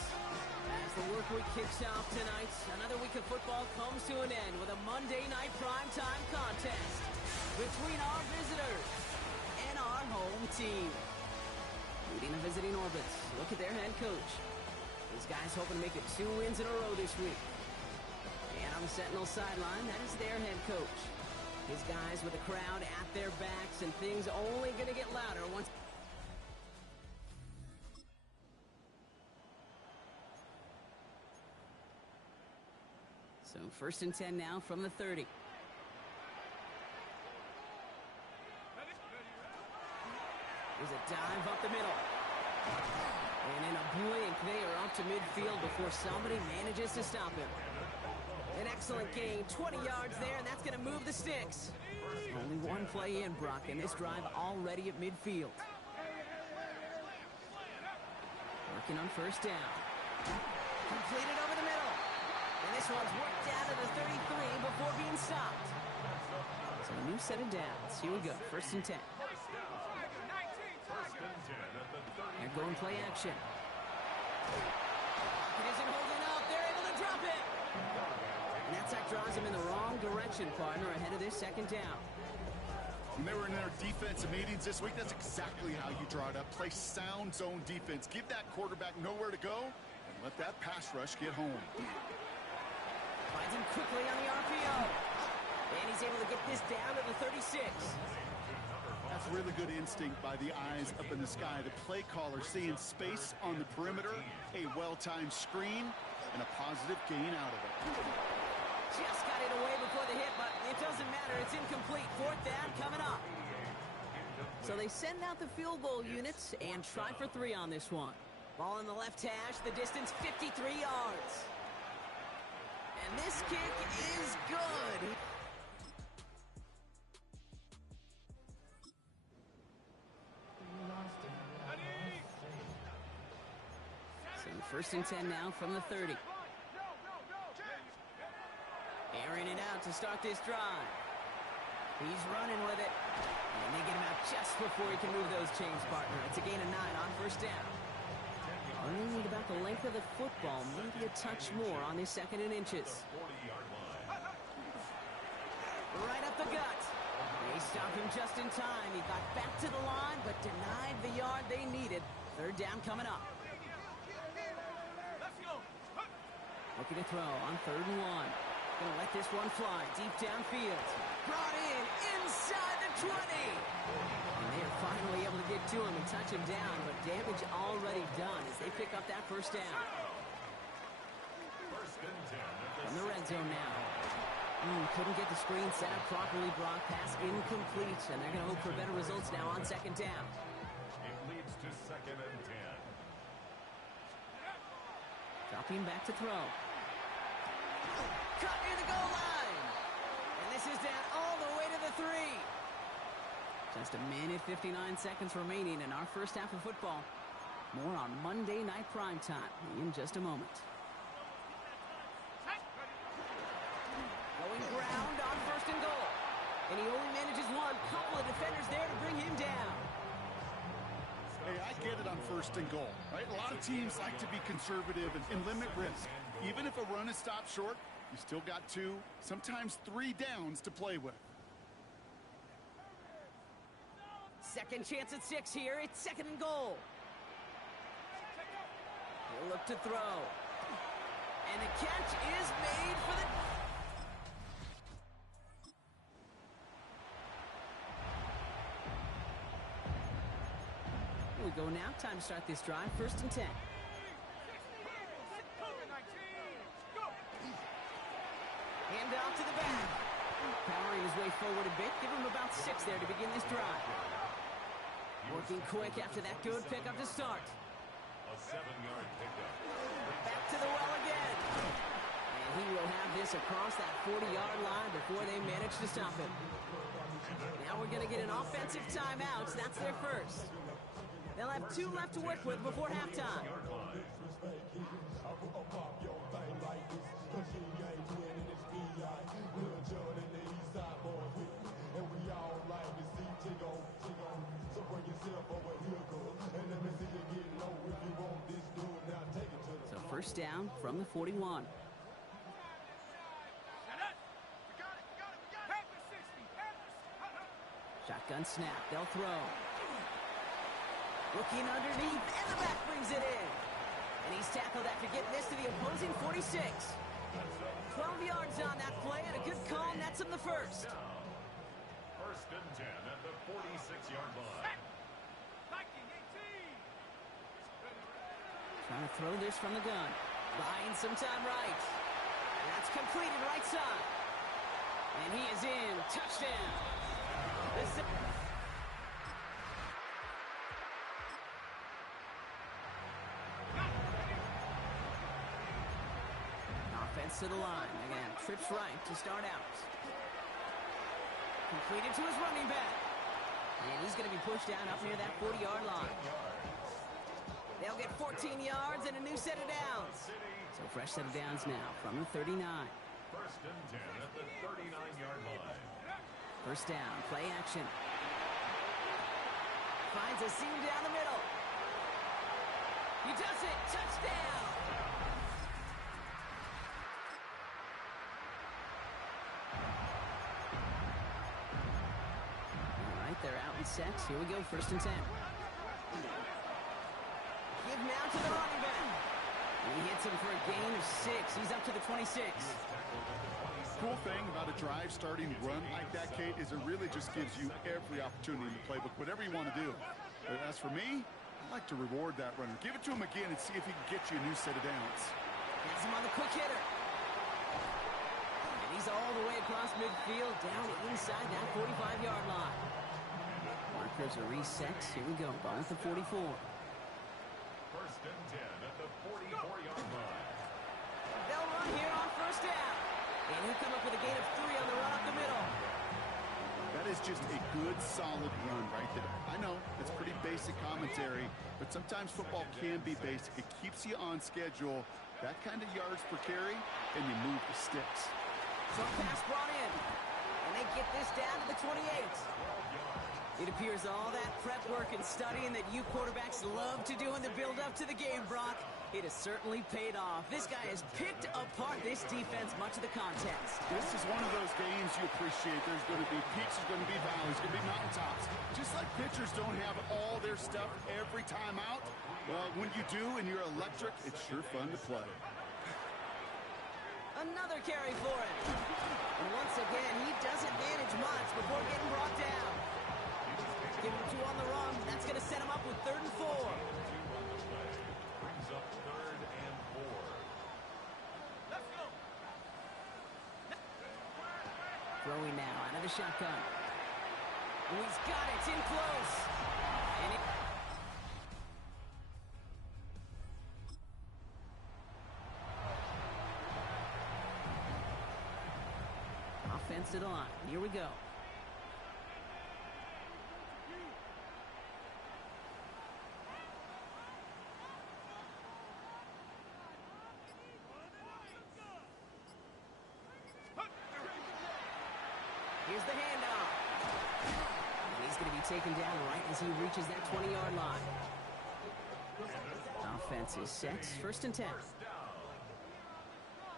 As the work week kicks off tonight, another week of football comes to an end with a Monday Night Primetime contest between our visitors and our home team. Leading the visiting Orbits, look at their head coach. These guys hoping to make it 2 wins in a row this week. And on the Sentinel sideline, that is their head coach. His guys with the crowd at their backs, and things only going to get louder once... So 1st and 10 now from the 30. There's a dive up the middle. And in a blink, they are up to midfield before somebody manages to stop him. An excellent gain, 20 yards there, and that's going to move the sticks. Only one play in, Brock, and this drive already at midfield. Working on 1st down. Completed over the middle. And this one's worked down to the 33 before being stopped. So a new set of downs. Here we go, 1st and 10. They're going play action. It isn't holding up. They're able to drop it. And that sack draws him in the wrong direction, partner, ahead of this 2nd down. When they were in their defensive meetings this week, that's exactly how you draw it up. Play sound zone defense. Give that quarterback nowhere to go and let that pass rush get home. Finds him quickly on the RPO. And he's able to get this down to the 36. That's really good instinct by the eyes up in the sky. The play caller seeing space on the perimeter, a well-timed screen, and a positive gain out of it. Just got it away before the hit, but it doesn't matter. It's incomplete. 4th down coming up. So they send out the field goal units and try for 3 on this one. Ball in the left hash, the distance 53 yards. And this kick is good. So 1st and 10 now from the 30. Airing it out to start this drive. He's running with it. And they get him out just before he can move those chains, partner. It's a gain of 9 on 1st down. Only need about the length of the football, maybe a touch more on this 2nd and inches. Right up the gut. They stop him just in time. He got back to the line, but denied the yard they needed. 3rd down coming up. Looking to throw on 3rd and 1. Gonna let this one fly deep downfield. Brought in inside the 20. And they are finally able to get to him and touch him down, but damage already done as they pick up that 1st down. From the red zone now. Couldn't get the screen set up properly, Brock. Pass incomplete, and they're going to hope for better results now on 2nd down. It leads to 2nd and 10. Dropping back to throw. Cut near the goal line. And this is down all the way to the 3. Just a minute, 59 seconds remaining in our 1st half of football. More on Monday Night Primetime in just a moment. Going ground on 1st and goal. And he only manages one. Couple of defenders there to bring him down. Hey, I get it on 1st and goal, right? A lot of teams like to be conservative and limit risk. Even if a run is stopped short, you still got 2, sometimes 3 downs to play with. 2nd chance at 6 here. It's 2nd and goal. He'll look to throw. And the catch is made for the... Here we go now. Time to start this drive. 1st and 10. Hand off to the back. Powering his way forward a bit. Give him about 6 there to begin this drive. Working quick after that good pickup to start. A 7-yard pickup. Back to the well again. And he will have this across that 40-yard line before they manage to stop him. Now we're going to get an offensive timeout. That's their 1st. They'll have 2 left to work with before halftime. first down from the 41. Shotgun snap, they'll throw. Looking underneath, and the back brings it in. And he's tackled after getting this to the opposing 46. 12 yards on that play, and a good call nets him the first. First and 10 at the 46-yard line. Trying to throw this from the gun. Buying some time right. That's completed right side. And he is in. Touchdown. Offense to the line. Again, trips right to start out. Completed to his running back. And he's going to be pushed down up near that 40-yard line. They'll get 14 yards and a new set of downs. So fresh set of downs now from the 39. First and 10 at the 39-yard line. First down, play action. Finds a seam down the middle. He does it. Touchdown. All right, they're out and set. Here we go, first and 10. Give now to the running back. And he hits him for a gain of 6. He's up to the 26. Cool thing about a drive starting run like that, Kate, is it really just gives you every opportunity in the playbook, whatever you want to do. But as for me, I like to reward that runner. Give it to him again and see if he can get you a new set of downs. Has him on the quick hitter. And he's all the way across midfield, down inside that 45-yard line. Markers are reset. Here we go, ball at the 44. First and 10 at the 44-yard line. They'll run here on first down. And he'll come up with a gain of 3 on the run up the middle. That is just a good, solid run right there. I know, it's pretty basic commentary, but sometimes football can be basic. It keeps you on schedule. That kind of yards per carry, and you move the sticks. Short pass brought in. And they get this down to the 28. It appears all that prep work and studying that you quarterbacks love to do in the build-up to the game, Brock, it has certainly paid off. This guy has picked apart this defense much of the contest. This is one of those games you appreciate. There's going to be peaks, there's going to be valleys, there's going to be mountaintops. Just like pitchers don't have all their stuff every time out, well, when you do and you're electric, it's sure fun to play. Another carry for him. And once again, he doesn't manage much before getting brought down. Give him 2 on the run. That's going to set him up with 3rd and 4. Brings up 3rd and 4. Let's go. Throwing now out of the shotgun. Oh, he's got it. It's in close. And it... Offense to the line. Here we go. Here's the handoff. And he's going to be taken down right as he reaches that 20-yard line. Offense is set. First and 10. First down.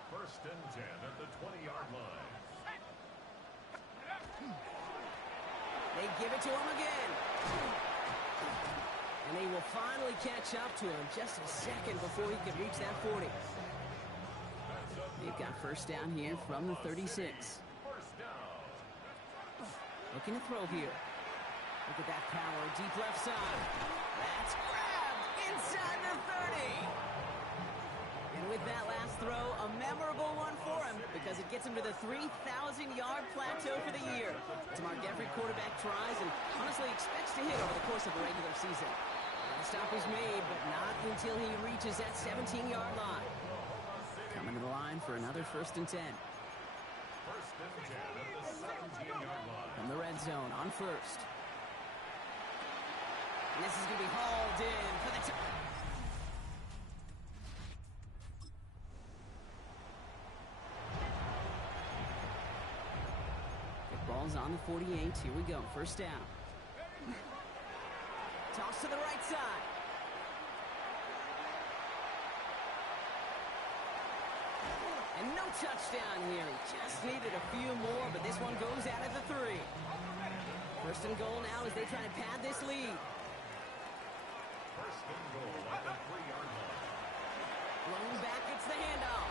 First and 10 at the 20-yard line. They give it to him again. And they will finally catch up to him just a second before he can reach that 40. They've got first down here from the 36. First down. Looking to throw here. Look at that power, deep left side. That's grabbed inside the 30. And with that last throw, a memorable one for him because it gets him to the 3,000-yard plateau for the year. It's a mark every quarterback tries and honestly expects to hit over the course of a regular season. The stop is made, but not until he reaches that 17-yard line. Coming to the line for another first and 10. First and 10 at the 17-yard line. From the red zone on first. And this is going to be hauled in for the the ball's on the 48. Here we go. First down. Toss to the right side. And no touchdown here. He just needed a few more, but this one goes out at the 3. First and goal now as they try to pad this lead. First and goal at the 3-yard line. Blown back, gets the handoff.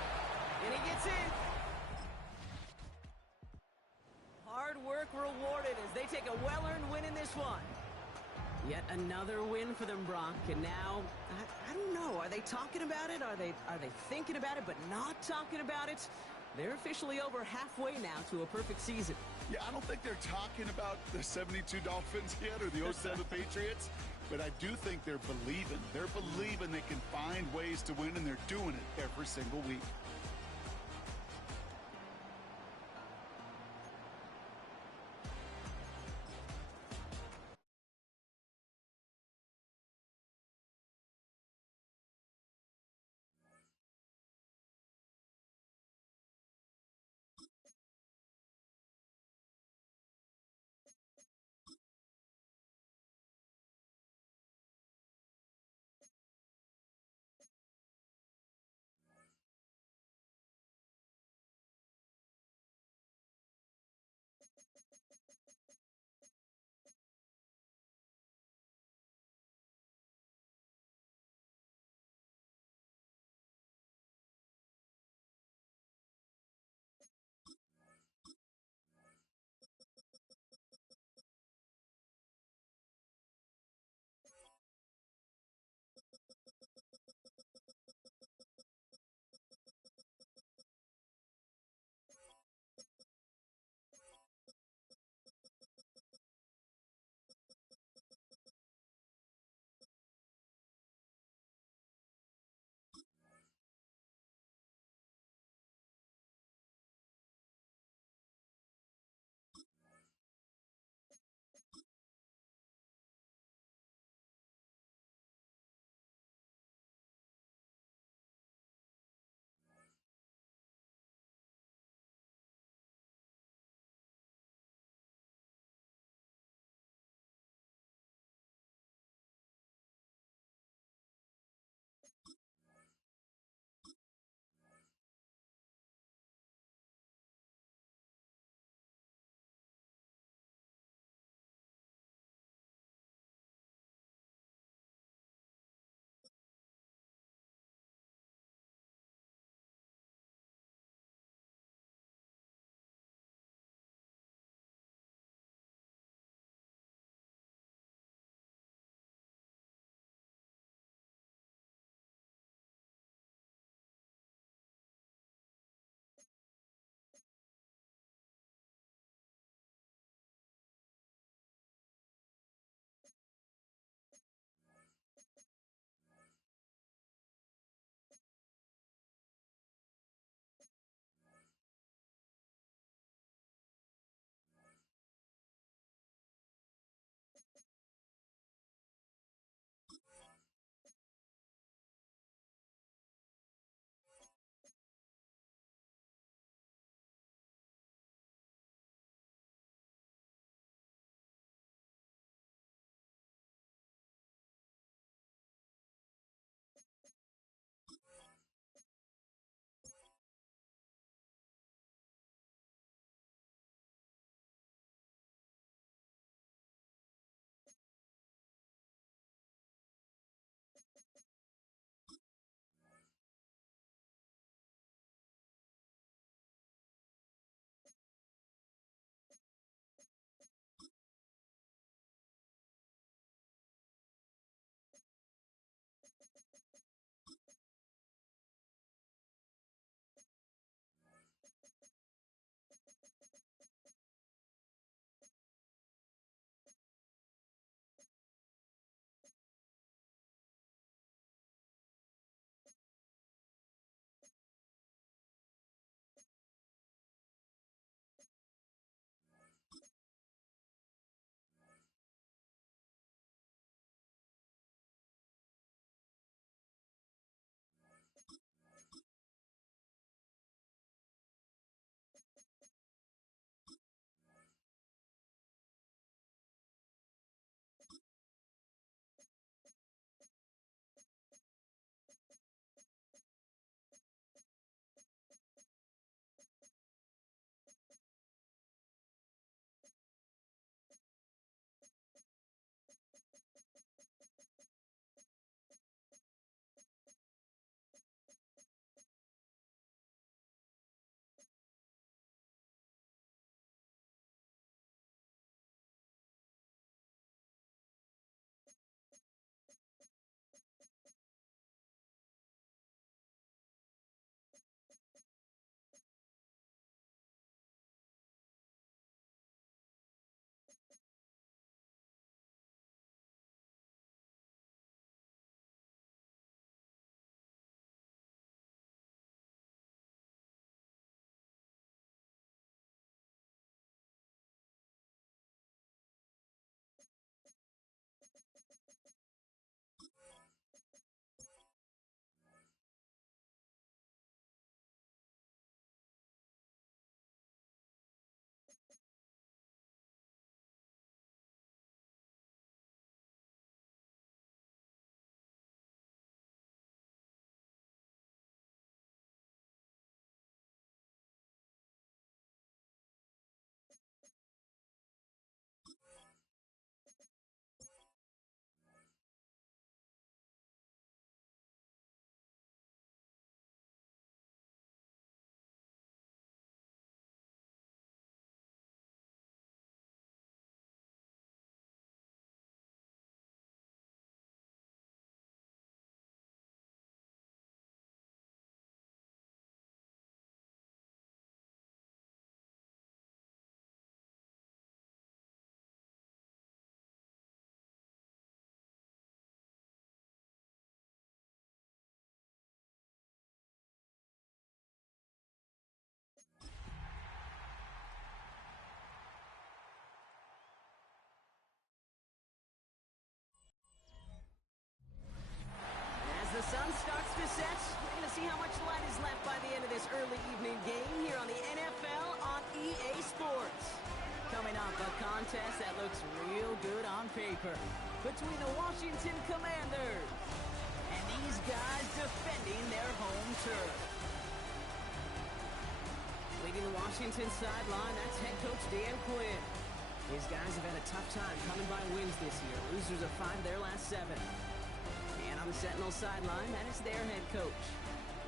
And he gets in. Hard work rewarded as they take a well-earned win in this one. Yet another win for them, Brock. And now, I don't know. Are they talking about it? Are they thinking about it but not talking about it? They're officially over halfway now to a perfect season. Yeah, I don't think they're talking about the 72 Dolphins yet or the 07 Patriots, but I do think they're believing. They're believing they can find ways to win, and they're doing it every single week. see how much light is left by the end of this early evening game here on the NFL on EA Sports. Coming up, a contest that looks real good on paper between the Washington Commanders and these guys defending their home turf. Leading the Washington sideline, that's head coach Dan Quinn. These guys have had a tough time coming by wins this year. Losers of 5 of their last 7. And on the Sentinel sideline, that is their head coach.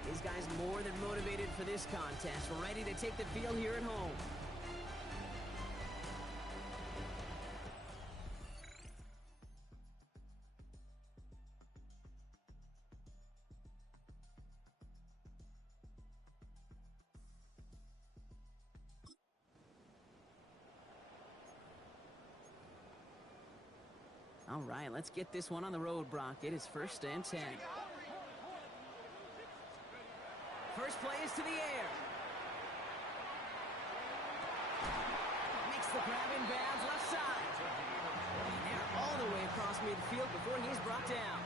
These guys more than motivated for this contest, ready to take the field here at home. All right, let's get this one on the road, Brock. It is 1st and 10. First play is to the air. Makes the grab in bounds, left side. And they're all the way across midfield before he's brought down.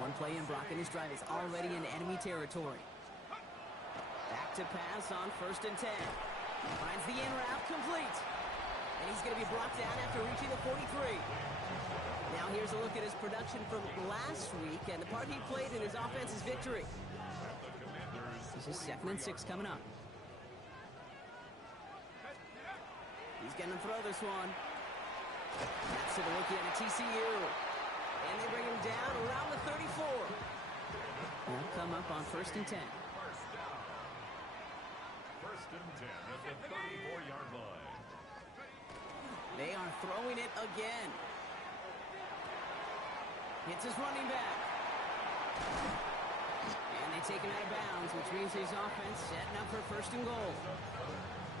One play in, Brock, and his drive is already in enemy territory. Back to pass on 1st and 10. Finds the in route, complete. And he's going to be brought down after reaching the 43. Now here's a look at his production from last week and the part he played in his offense's victory. This is 2nd and 6 coming up. He's going to throw this one. That's to the rookie out of TCU. And they bring him down around the 34. They'll come up on 1st and 10. First and 10 at the 34-yard line. They are throwing it again. Hits his running back. And they take him out of bounds, which means his offense setting up for 1st and goal.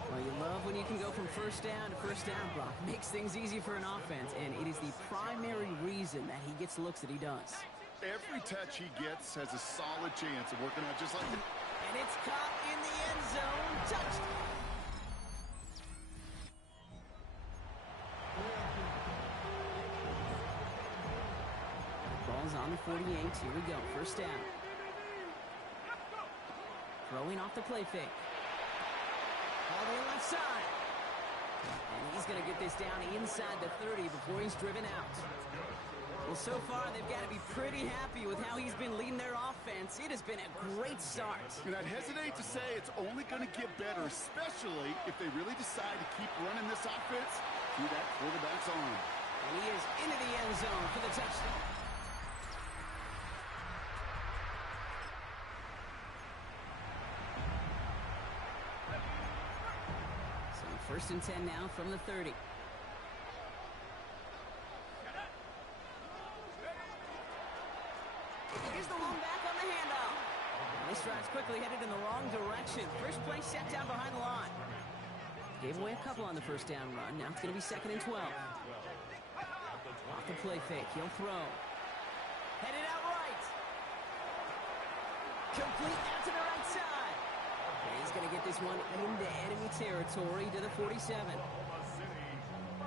Well, you love when you can go from 1st down to 1st down, Brock. Makes things easy for an offense, and it is the primary reason that he gets looks that he does. Every touch he gets has a solid chance of working out just like that. And it's caught in the end zone. Touchdown. Ball's on the 48. Here we go. 1st down. Throwing off the play fake. All the way left side. And he's going to get this down inside the 30 before he's driven out. Well, so far, they've got to be pretty happy with how he's been leading their offense. It has been a great start. And I'd hesitate to say it's only going to get better, especially if they really decide to keep running this offense through that quarterback's arm. And he is into the end zone for the touchdown. So 1st and 10 now from the 30. Here's the long back on the handoff. This drive's quickly headed in the wrong direction. First play set down behind the line. Gave away a couple on the 1st down run. Now it's going to be 2nd and 12. Off the play fake. He'll throw. Headed out right. Complete out to the right side. And he's going to get this one into enemy territory to the 47.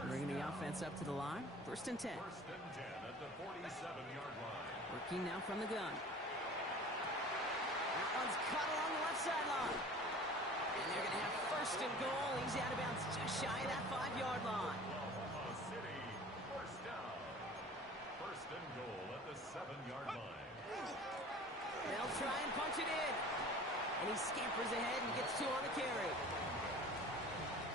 Bringing the offense up to the line. 1st and 10. First and 10 at the 47-yard line. Working now from the gun. That one's cut along the left sideline. And they're going to have 1st and goal. He's out of bounds just shy of that 5-yard line. Oklahoma City, 1st down. 1st and goal at the 7-yard line. They'll try and punch it in. And he scampers ahead and gets 2 on the carry.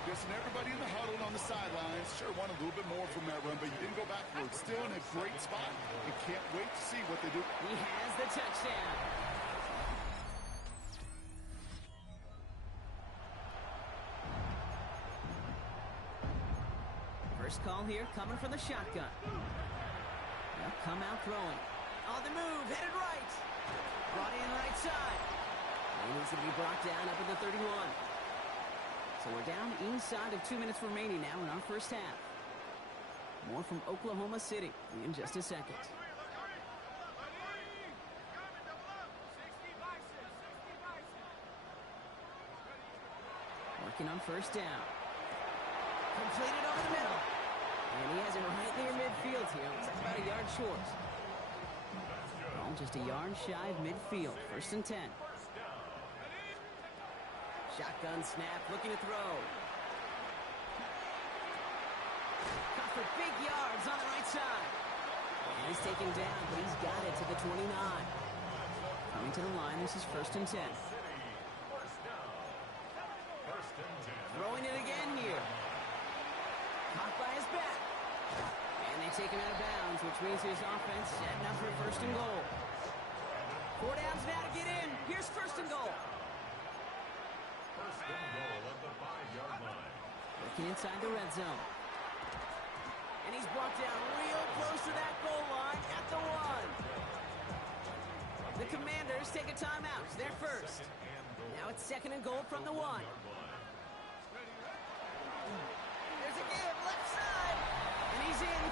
Listen, everybody in the huddle on the sidelines sure wanted a little bit more from that run, but you didn't go backwards. Still in a great spot. And can't wait to see what they do. He has the touchdown. First call here coming from the shotgun. They'll come out throwing. On the move, headed right. Brought in right side. And he's going to be brought down up at the 31. So we're down inside of 2 minutes remaining now in our 1st half. More from Oklahoma City in just a second. Working on 1st down. Completed over the middle. And he has it right near midfield here. It's about a yard short. Ball just a yard shy of midfield. 1st and 10. Shotgun snap, looking to throw. Cut for big yards on the right side. And he's taken down, but he's got it to the 29. Coming to the line, this is 1st and 10. Throwing it again here. Caught by his back. And they take him out of bounds, which means his offense setting up for 1st and goal. 4 downs now to get in. Here's 1st and goal. 1st and goal at the 5-yard line. Looking inside the red zone. And he's brought down real close to that goal line at the 1. The Commanders take a timeout. They're first. Now it's 2nd and goal from the 1. There's a give, left side. And he's in.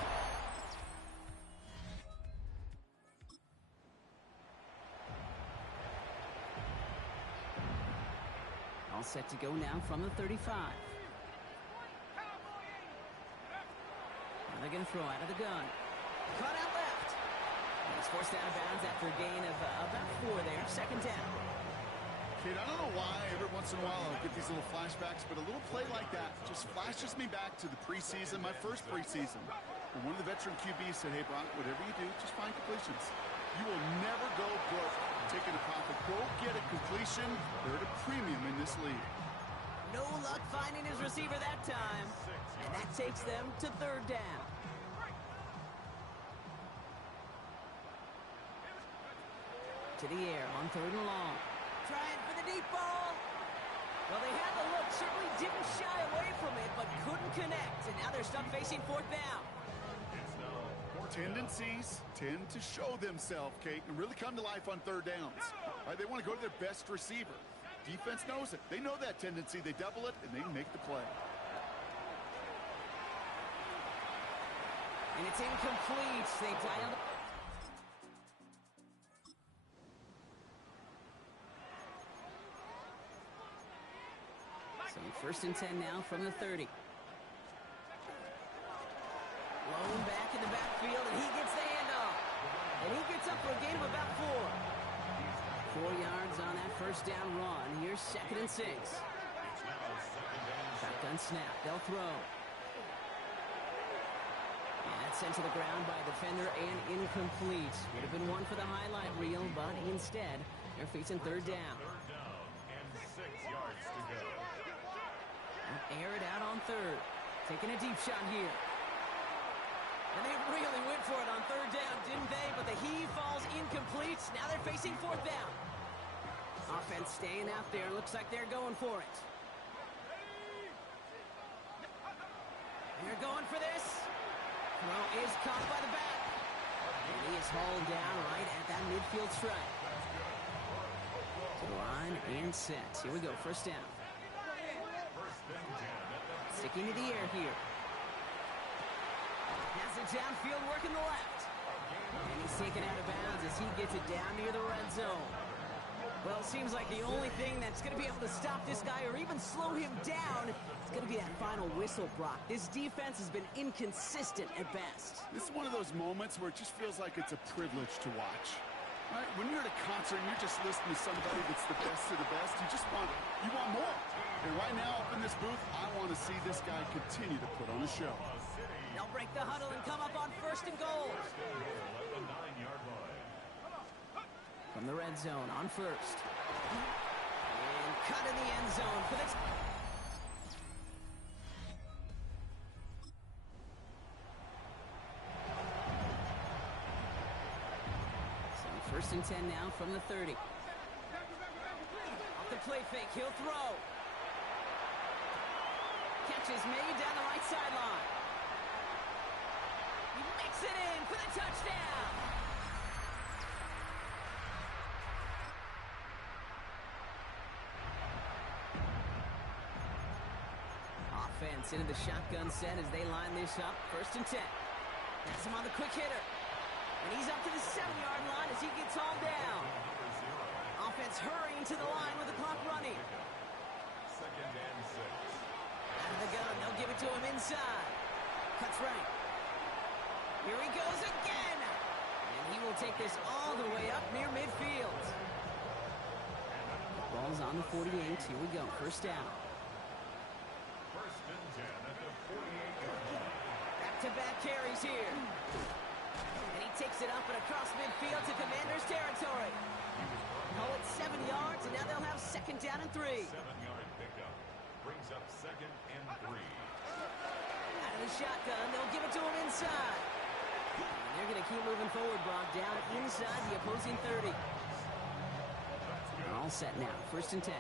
All set to go now from the 35. Now they're going to throw out of the gun. Cut out left. And he's forced out of bounds after a gain of about 4 there. 2nd down. Kid, I don't know why every once in a while I get these little flashbacks, but a little play like that just flashes me back to the preseason, my first preseason. And one of the veteran QBs said, hey, Brock, whatever you do, just find completions. You will never go broke taking a profit. Go get a completion. They're at a premium in this league. No luck finding his receiver that time. And that takes them to 3rd down. To the air on 3rd and long. Trying for the deep ball. Well, they had the look, certainly didn't shy away from it, but couldn't connect. And now they're stuck facing 4th down. Tendencies tend to show themselves, Kate, and really come to life on 3rd downs. Right, they want to go to their best receiver. Defense knows it. They know that tendency. They double it, and they make the play. And it's incomplete. They dialed. So 1st and 10 now from the 30. Blown back in the backfield, and he gets the handoff. And he gets up for a gain of about 4. 4 yards on that 1st down run. Here's 2nd and 6. Shotgun snap. They'll throw. And that's sent to the ground by a defender and incomplete. Would have been one for the highlight reel, but instead, they're facing 3rd down. 3rd down and 6 yards to go. Air it out on 3rd. Taking a deep shot here. And they really went for it on 3rd down, didn't they? But the heave falls incomplete. Now they're facing 4th down. Offense staying out there. Looks like they're going for it. They're going for this. Throw is caught by the back. And he is hauled down right at that midfield stripe. To the line and set. Here we go. 1st down. Sticking to the air here. Has it downfield, working the left. And he's taken out of bounds as he gets it down near the red zone. Well, it seems like the only thing that's going to be able to stop this guy or even slow him down is going to be that final whistle, Brock. This defense has been inconsistent at best. This is one of those moments where it just feels like it's a privilege to watch. Right? When you're at a concert and you're just listening to somebody that's the best of the best, you want more. And right now up in this booth, I want to see this guy continue to put on a show. They'll break the huddle and come up on 1st and goal. From the red zone on 1st. And cut in the end zone for the... So 1st and 10 now from the 30. Off the play fake, he'll throw. Catch is made down the right sideline. He makes it in for the touchdown. Offense into the shotgun set as they line this up. 1st and 10. That's him on the quick hitter. And he's up to the 7-yard line as he gets hauled down. Offense hurrying to the line with the clock running. 2nd and 6. Out of the gun, they'll give it to him inside. Cuts right. Here he goes again. And he will to take this all the way up near midfield. Ball's on the 48. Here we go. First down. First and 10 at the 48-yard line. Back-to-back carries here. And he takes it up and across midfield to Commander's territory. Call it 7 yards, and now they'll have second down and 3. 7-yard pickup brings up second and 3. Out of the shotgun, they'll give it to him inside. And they're going to keep moving forward, Brock, down inside the opposing 30. They're all set now. First and 10.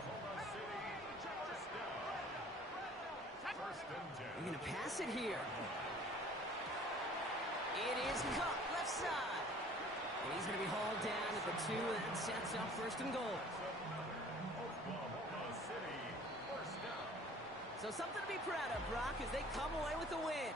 They're going to pass it here. It is caught left side. And he's going to be hauled down at the 2, and that sets up first and goal. Oklahoma City, first down. So something to be proud of, Brock, as they come away with the win.